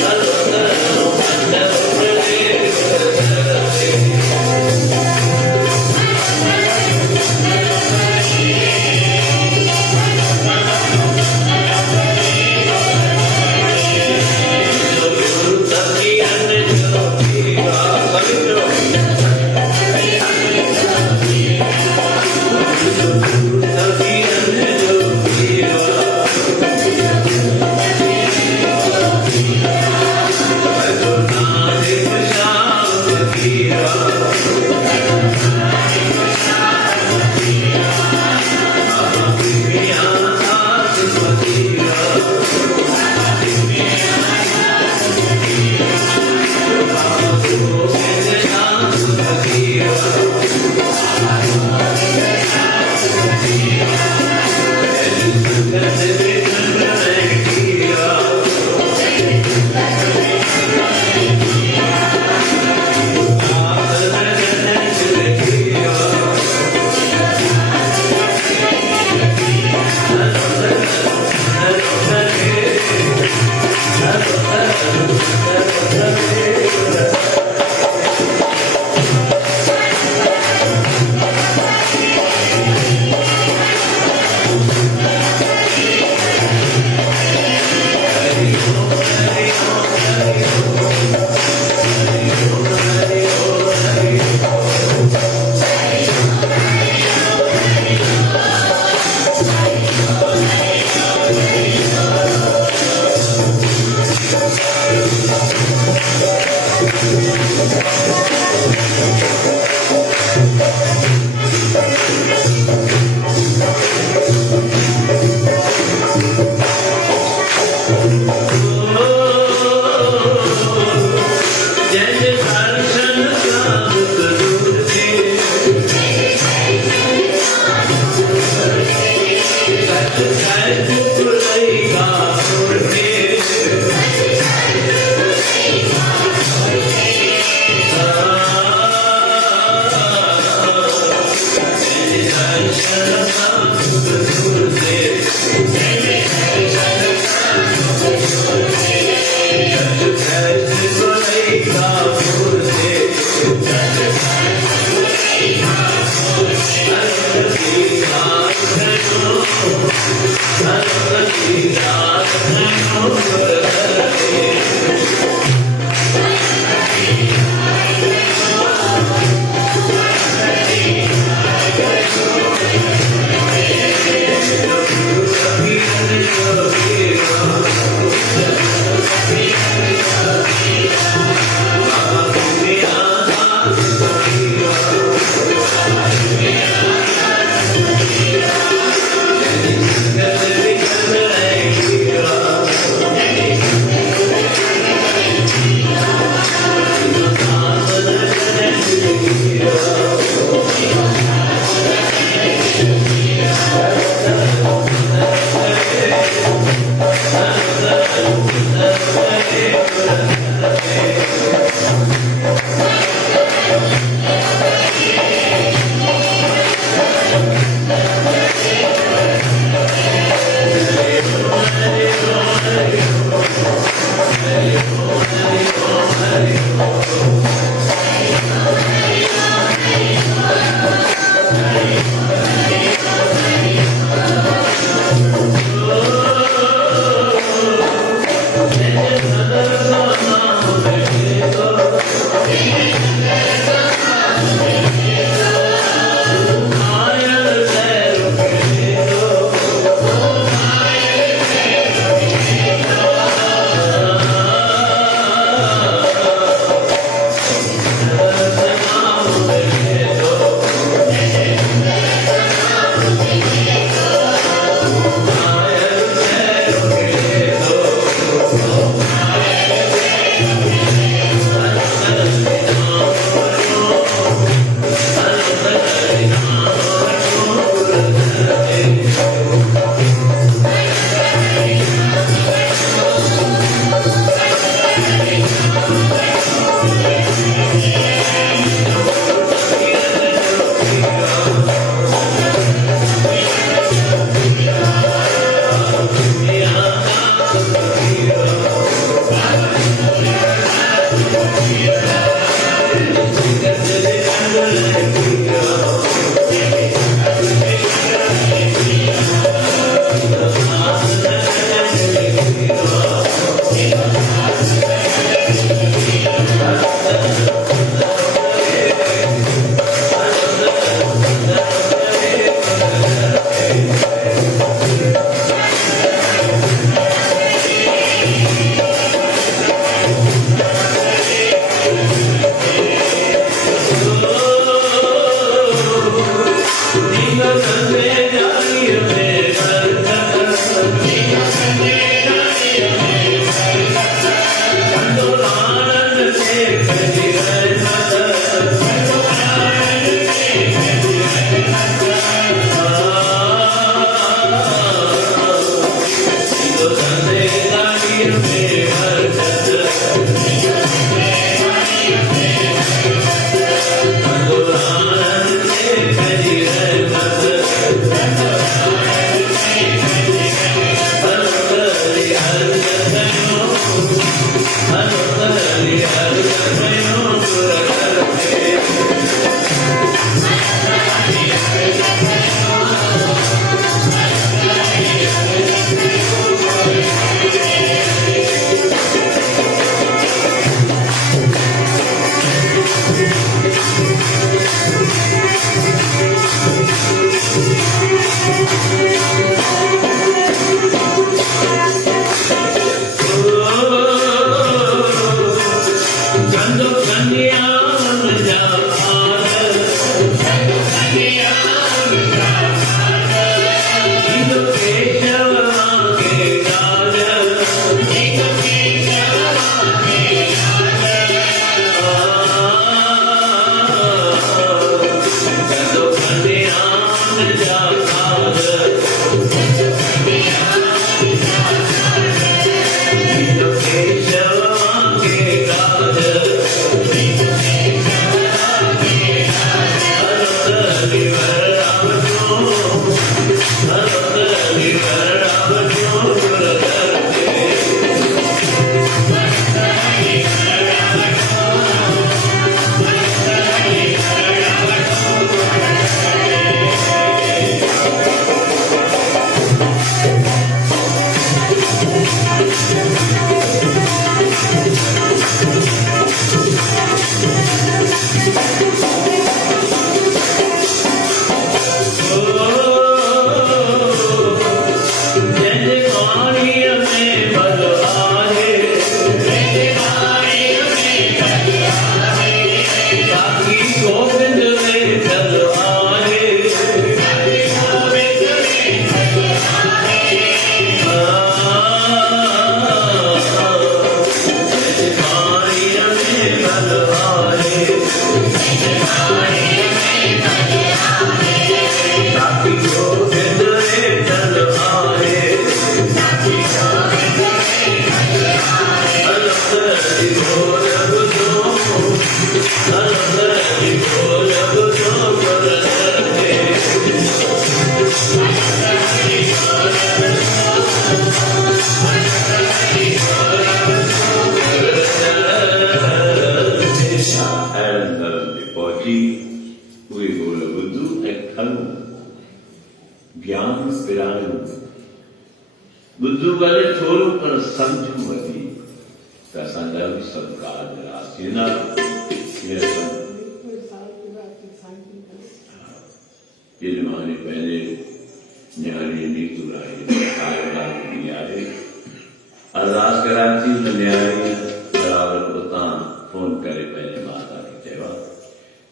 हलो त हलो मंदर उतरे। ज्ञान पिराणु बुद्धू वाले छोरू पर समझ वधी त असांजा बि सभु कारज रास थींदा। केॾी माने पंहिंजे न्याणी नीतू राही आहे अरदास करां थी हुन न्याणी बराबरि उतां फोन करे पंहिंजे माता खे चयो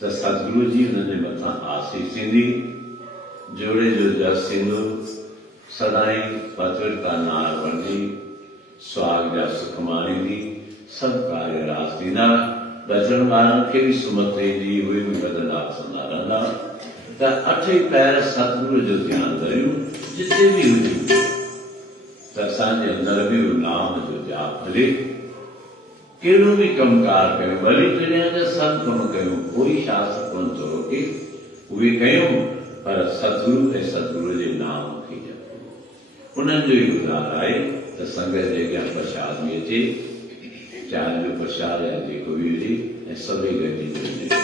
त सतगुरु जी हुनजे मथां आसीस थींदी, जोड़े जो जस थींदो, सदाई पतवट का नार वरदी, सुहाग जा सुख माणींदी, सभु कार्य रास थींदा। बचण वारनि खे बि सुमत ईंदी, उहे बि बदन आसंदा रहंदा। त अठे पैर सतगुरु जो ध्यानु करियूं जिते बि हुजूं त असांजे अंदरि बि नाम जो जाप हले। कहिड़ो बि कमकार कयूं, भली दुनिया जा सभु कम कयूं, कोई शास्त्र कोन थो रोके, उहे कयूं पर सतगुरु ऐं सतगुरु जे नाम खे जपो। उन्हनि जो ई गुज़ार आहे त संगत जे अॻियां प्रसाद में अचे, चांहि जो प्रसाद या जेको बि हुजे ऐं सभई गॾिजी हुजे।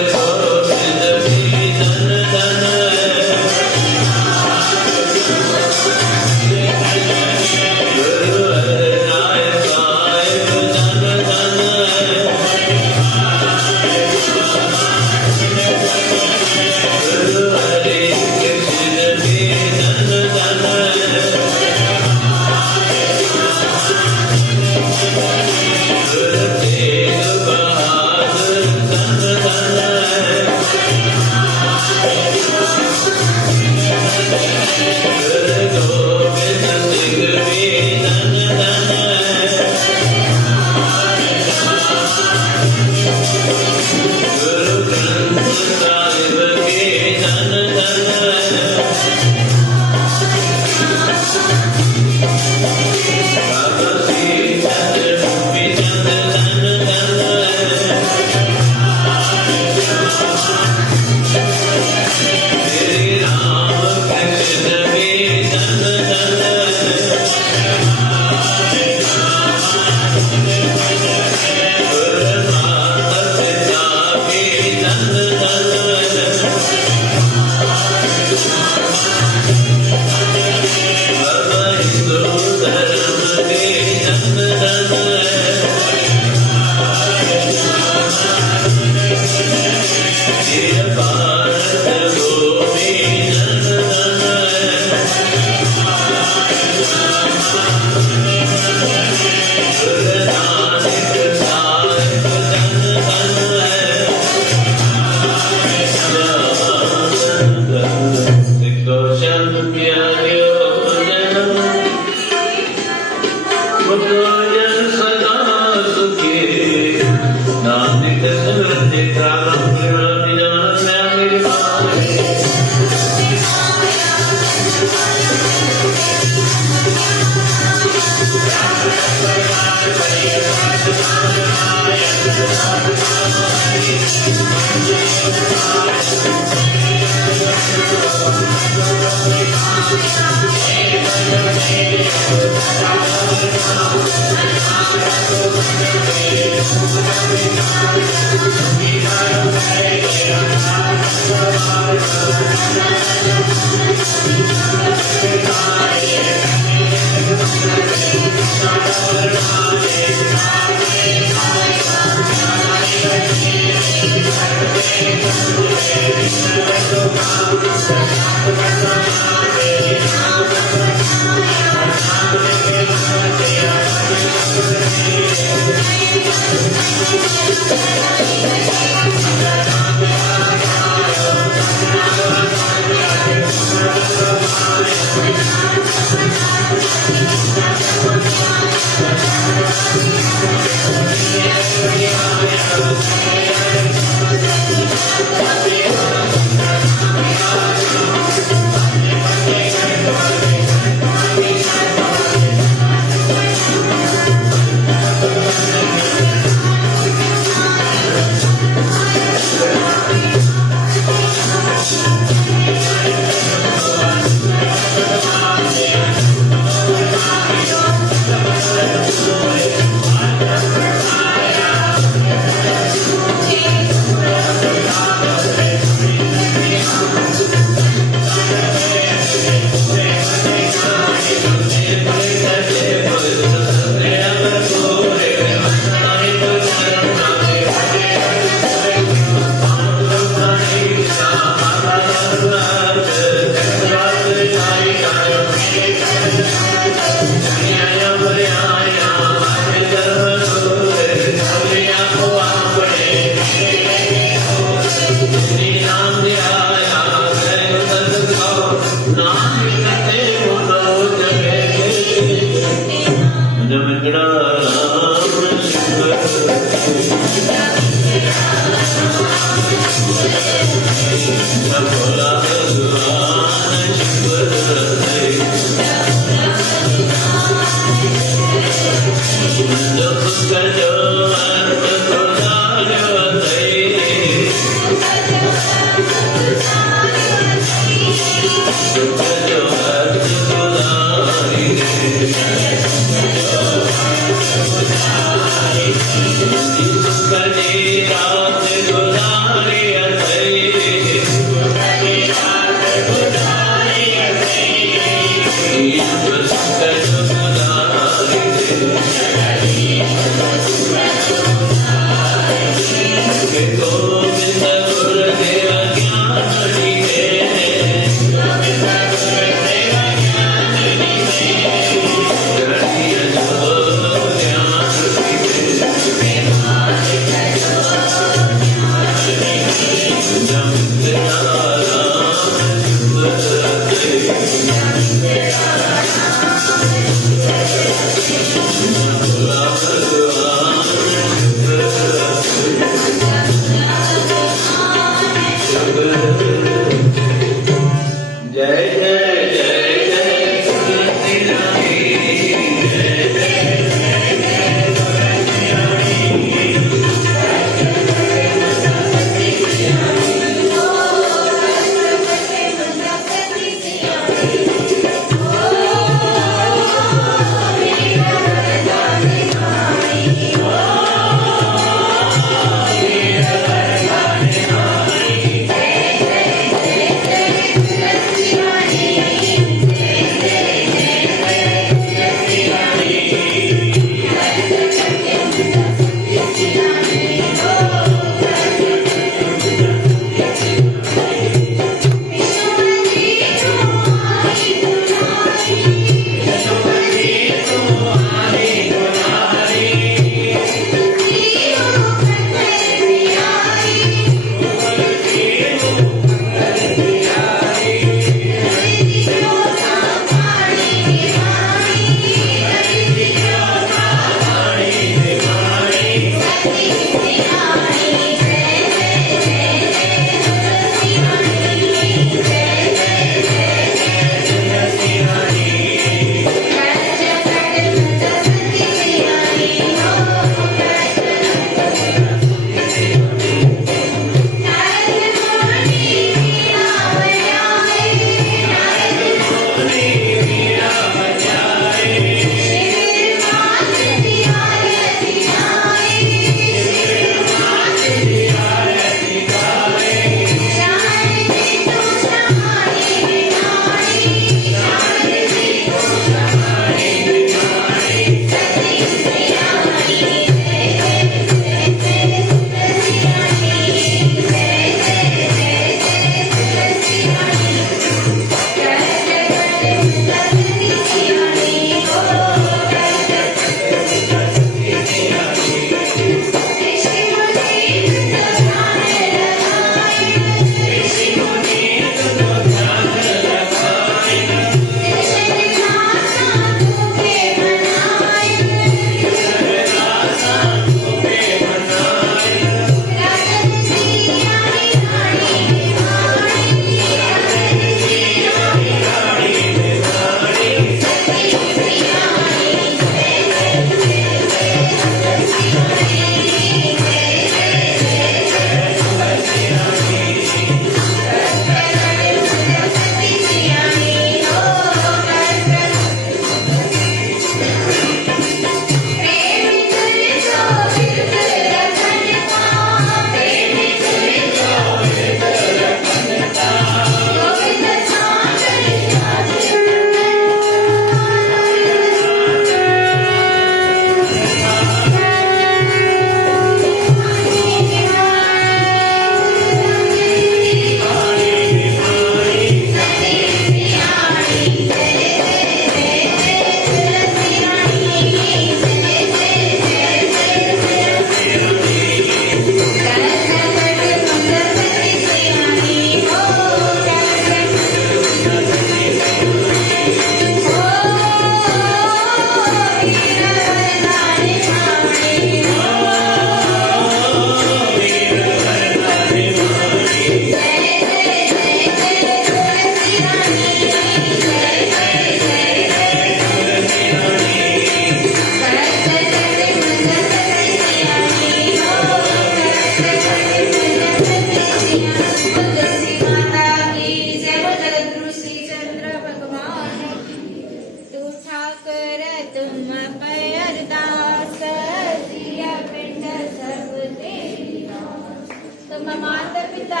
तुम माता पिता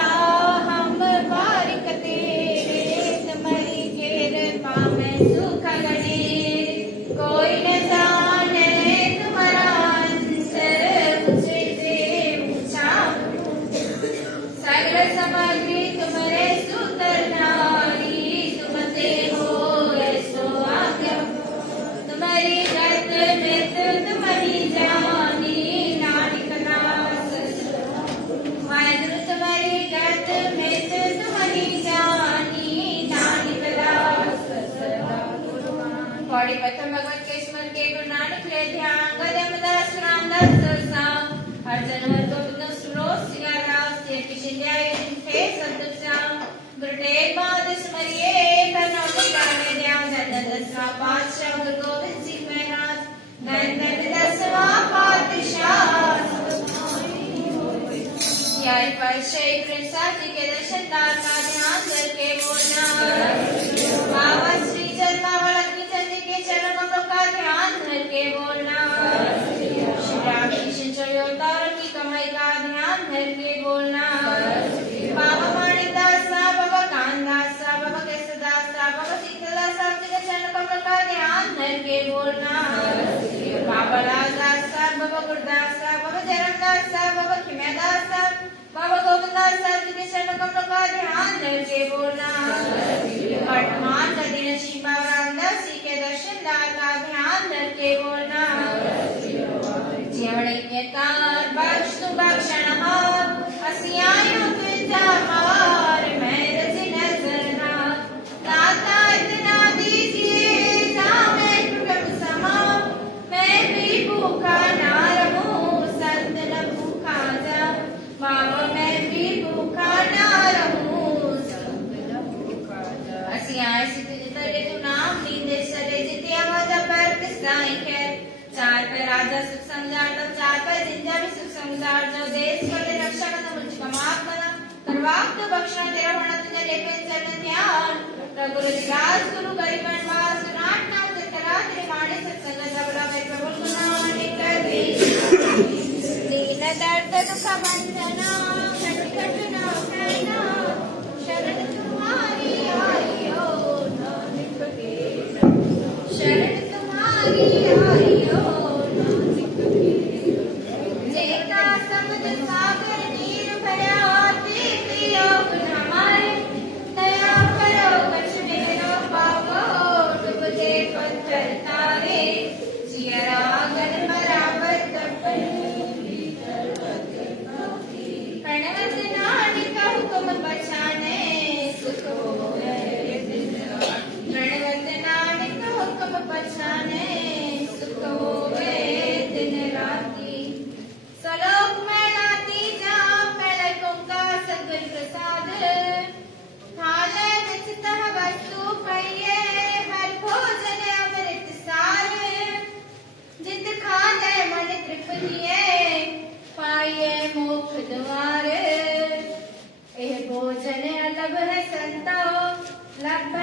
हम बारिक तेरे, तुम्हारी कृपा में सुख गणे, कोई न जाने तुम्हारा अंत, ऊंचे से ऊंचा सगल सामग्री तुम्हारे सूत्र नारी, तुम ते हो ऐसो आज्ञा, तुम्हारी गत मृत तुम्हारी जानी, नानक दास वाहिगुरु तुम्हारी गत मृत तुम्हारी जानी, नानक दास पौड़ी प्रथम भगवत के स्मरण के गुरु नानक ले ध्यान, गदमदास रामदास सरसा अर्जन वर्ग गोविंद सुनो सियारास ते किशिन्याय थे सदुसा गुरुटे बाद स्मरिये कनो गाने ध्यान दसवा पातशाह गुरु गोविंद सिंह महाराज धन दसवा पातशाह यार पर शै प्रसाद के दर्शन दार का ध्यान करके बोलना, बाबा श्री जन्मावल की चंद के चरण कमलों का ध्यान करके बोलना, श्री राम कृष्ण चरितार की कमाई का ध्यान करके बोलना, बाबा माणिकदासा बाबा कानदासा बाबा केशवदासा बाबा शीतलदासा के चरण कमलों का ध्यान करके बोलना, बाबा राजदासा बाबा गुरदासा बाबा जरमदासा बाबा खिमदासा बाबा गोविंदासा जी के चरण कमलों का ध्यान करके बोलना, वर्तमान नदी नशीब बाबा रामदास जी के दर्शन दार का ध्यान करके बोलना, जीवणकार बख्श तू बख्शनहार, हसियायों तुझा हार मैं रजी नजर ना, दाता इतना दीजिए जामे प्रभु समा, मैं भी भूखा ना रहूं संत न भूखा जा, बाबा मैं भी भूखा ना रहूं संत न भूखा जा, हसियाए सिद्ध जितरे तू नाम नींदे सरे जिते आवाजा पर किसाई है, चार पे राजा सुख समझार तब चार पे जिंजा भी सुख समझार, जो देश करे रक्षा करना मुझको माफ करना, करवाक तो बख्शना तेरा होना तुझे लेके चरण ध्यान, प्रभु राज गुरु गरीब बनवास नाट नाम से करा तेरे माने सत्संग जबड़ा में प्रभु गुनाने कर दे, दीन दर्द दुख बंधना संकट ना करना, शरण तुम्हारी आई हो नानक के, शरण तुम्हारी आई हो नानक के, जेका समुद्र सागर नीर भरा तीर्थ योग हमारे, दया करो कछ मेरो पावो डूबते पत्थर तारे, जियरा गन बराबर तपन प्रणवत नानक हुक्म बचाने सुख होवे दिन रात, प्रणवत नानक हुक्म बचाने सुख होवे दिन राती, सलोक में राती जा पहले कुंका सगुर प्रसाद, थाले विच तह वस्तु पइए हर भोजन अमृत सार, जित खाले मन तृप्तिए पाइए मोक्ष द्वार, एह भोजन अलग है संतो लभ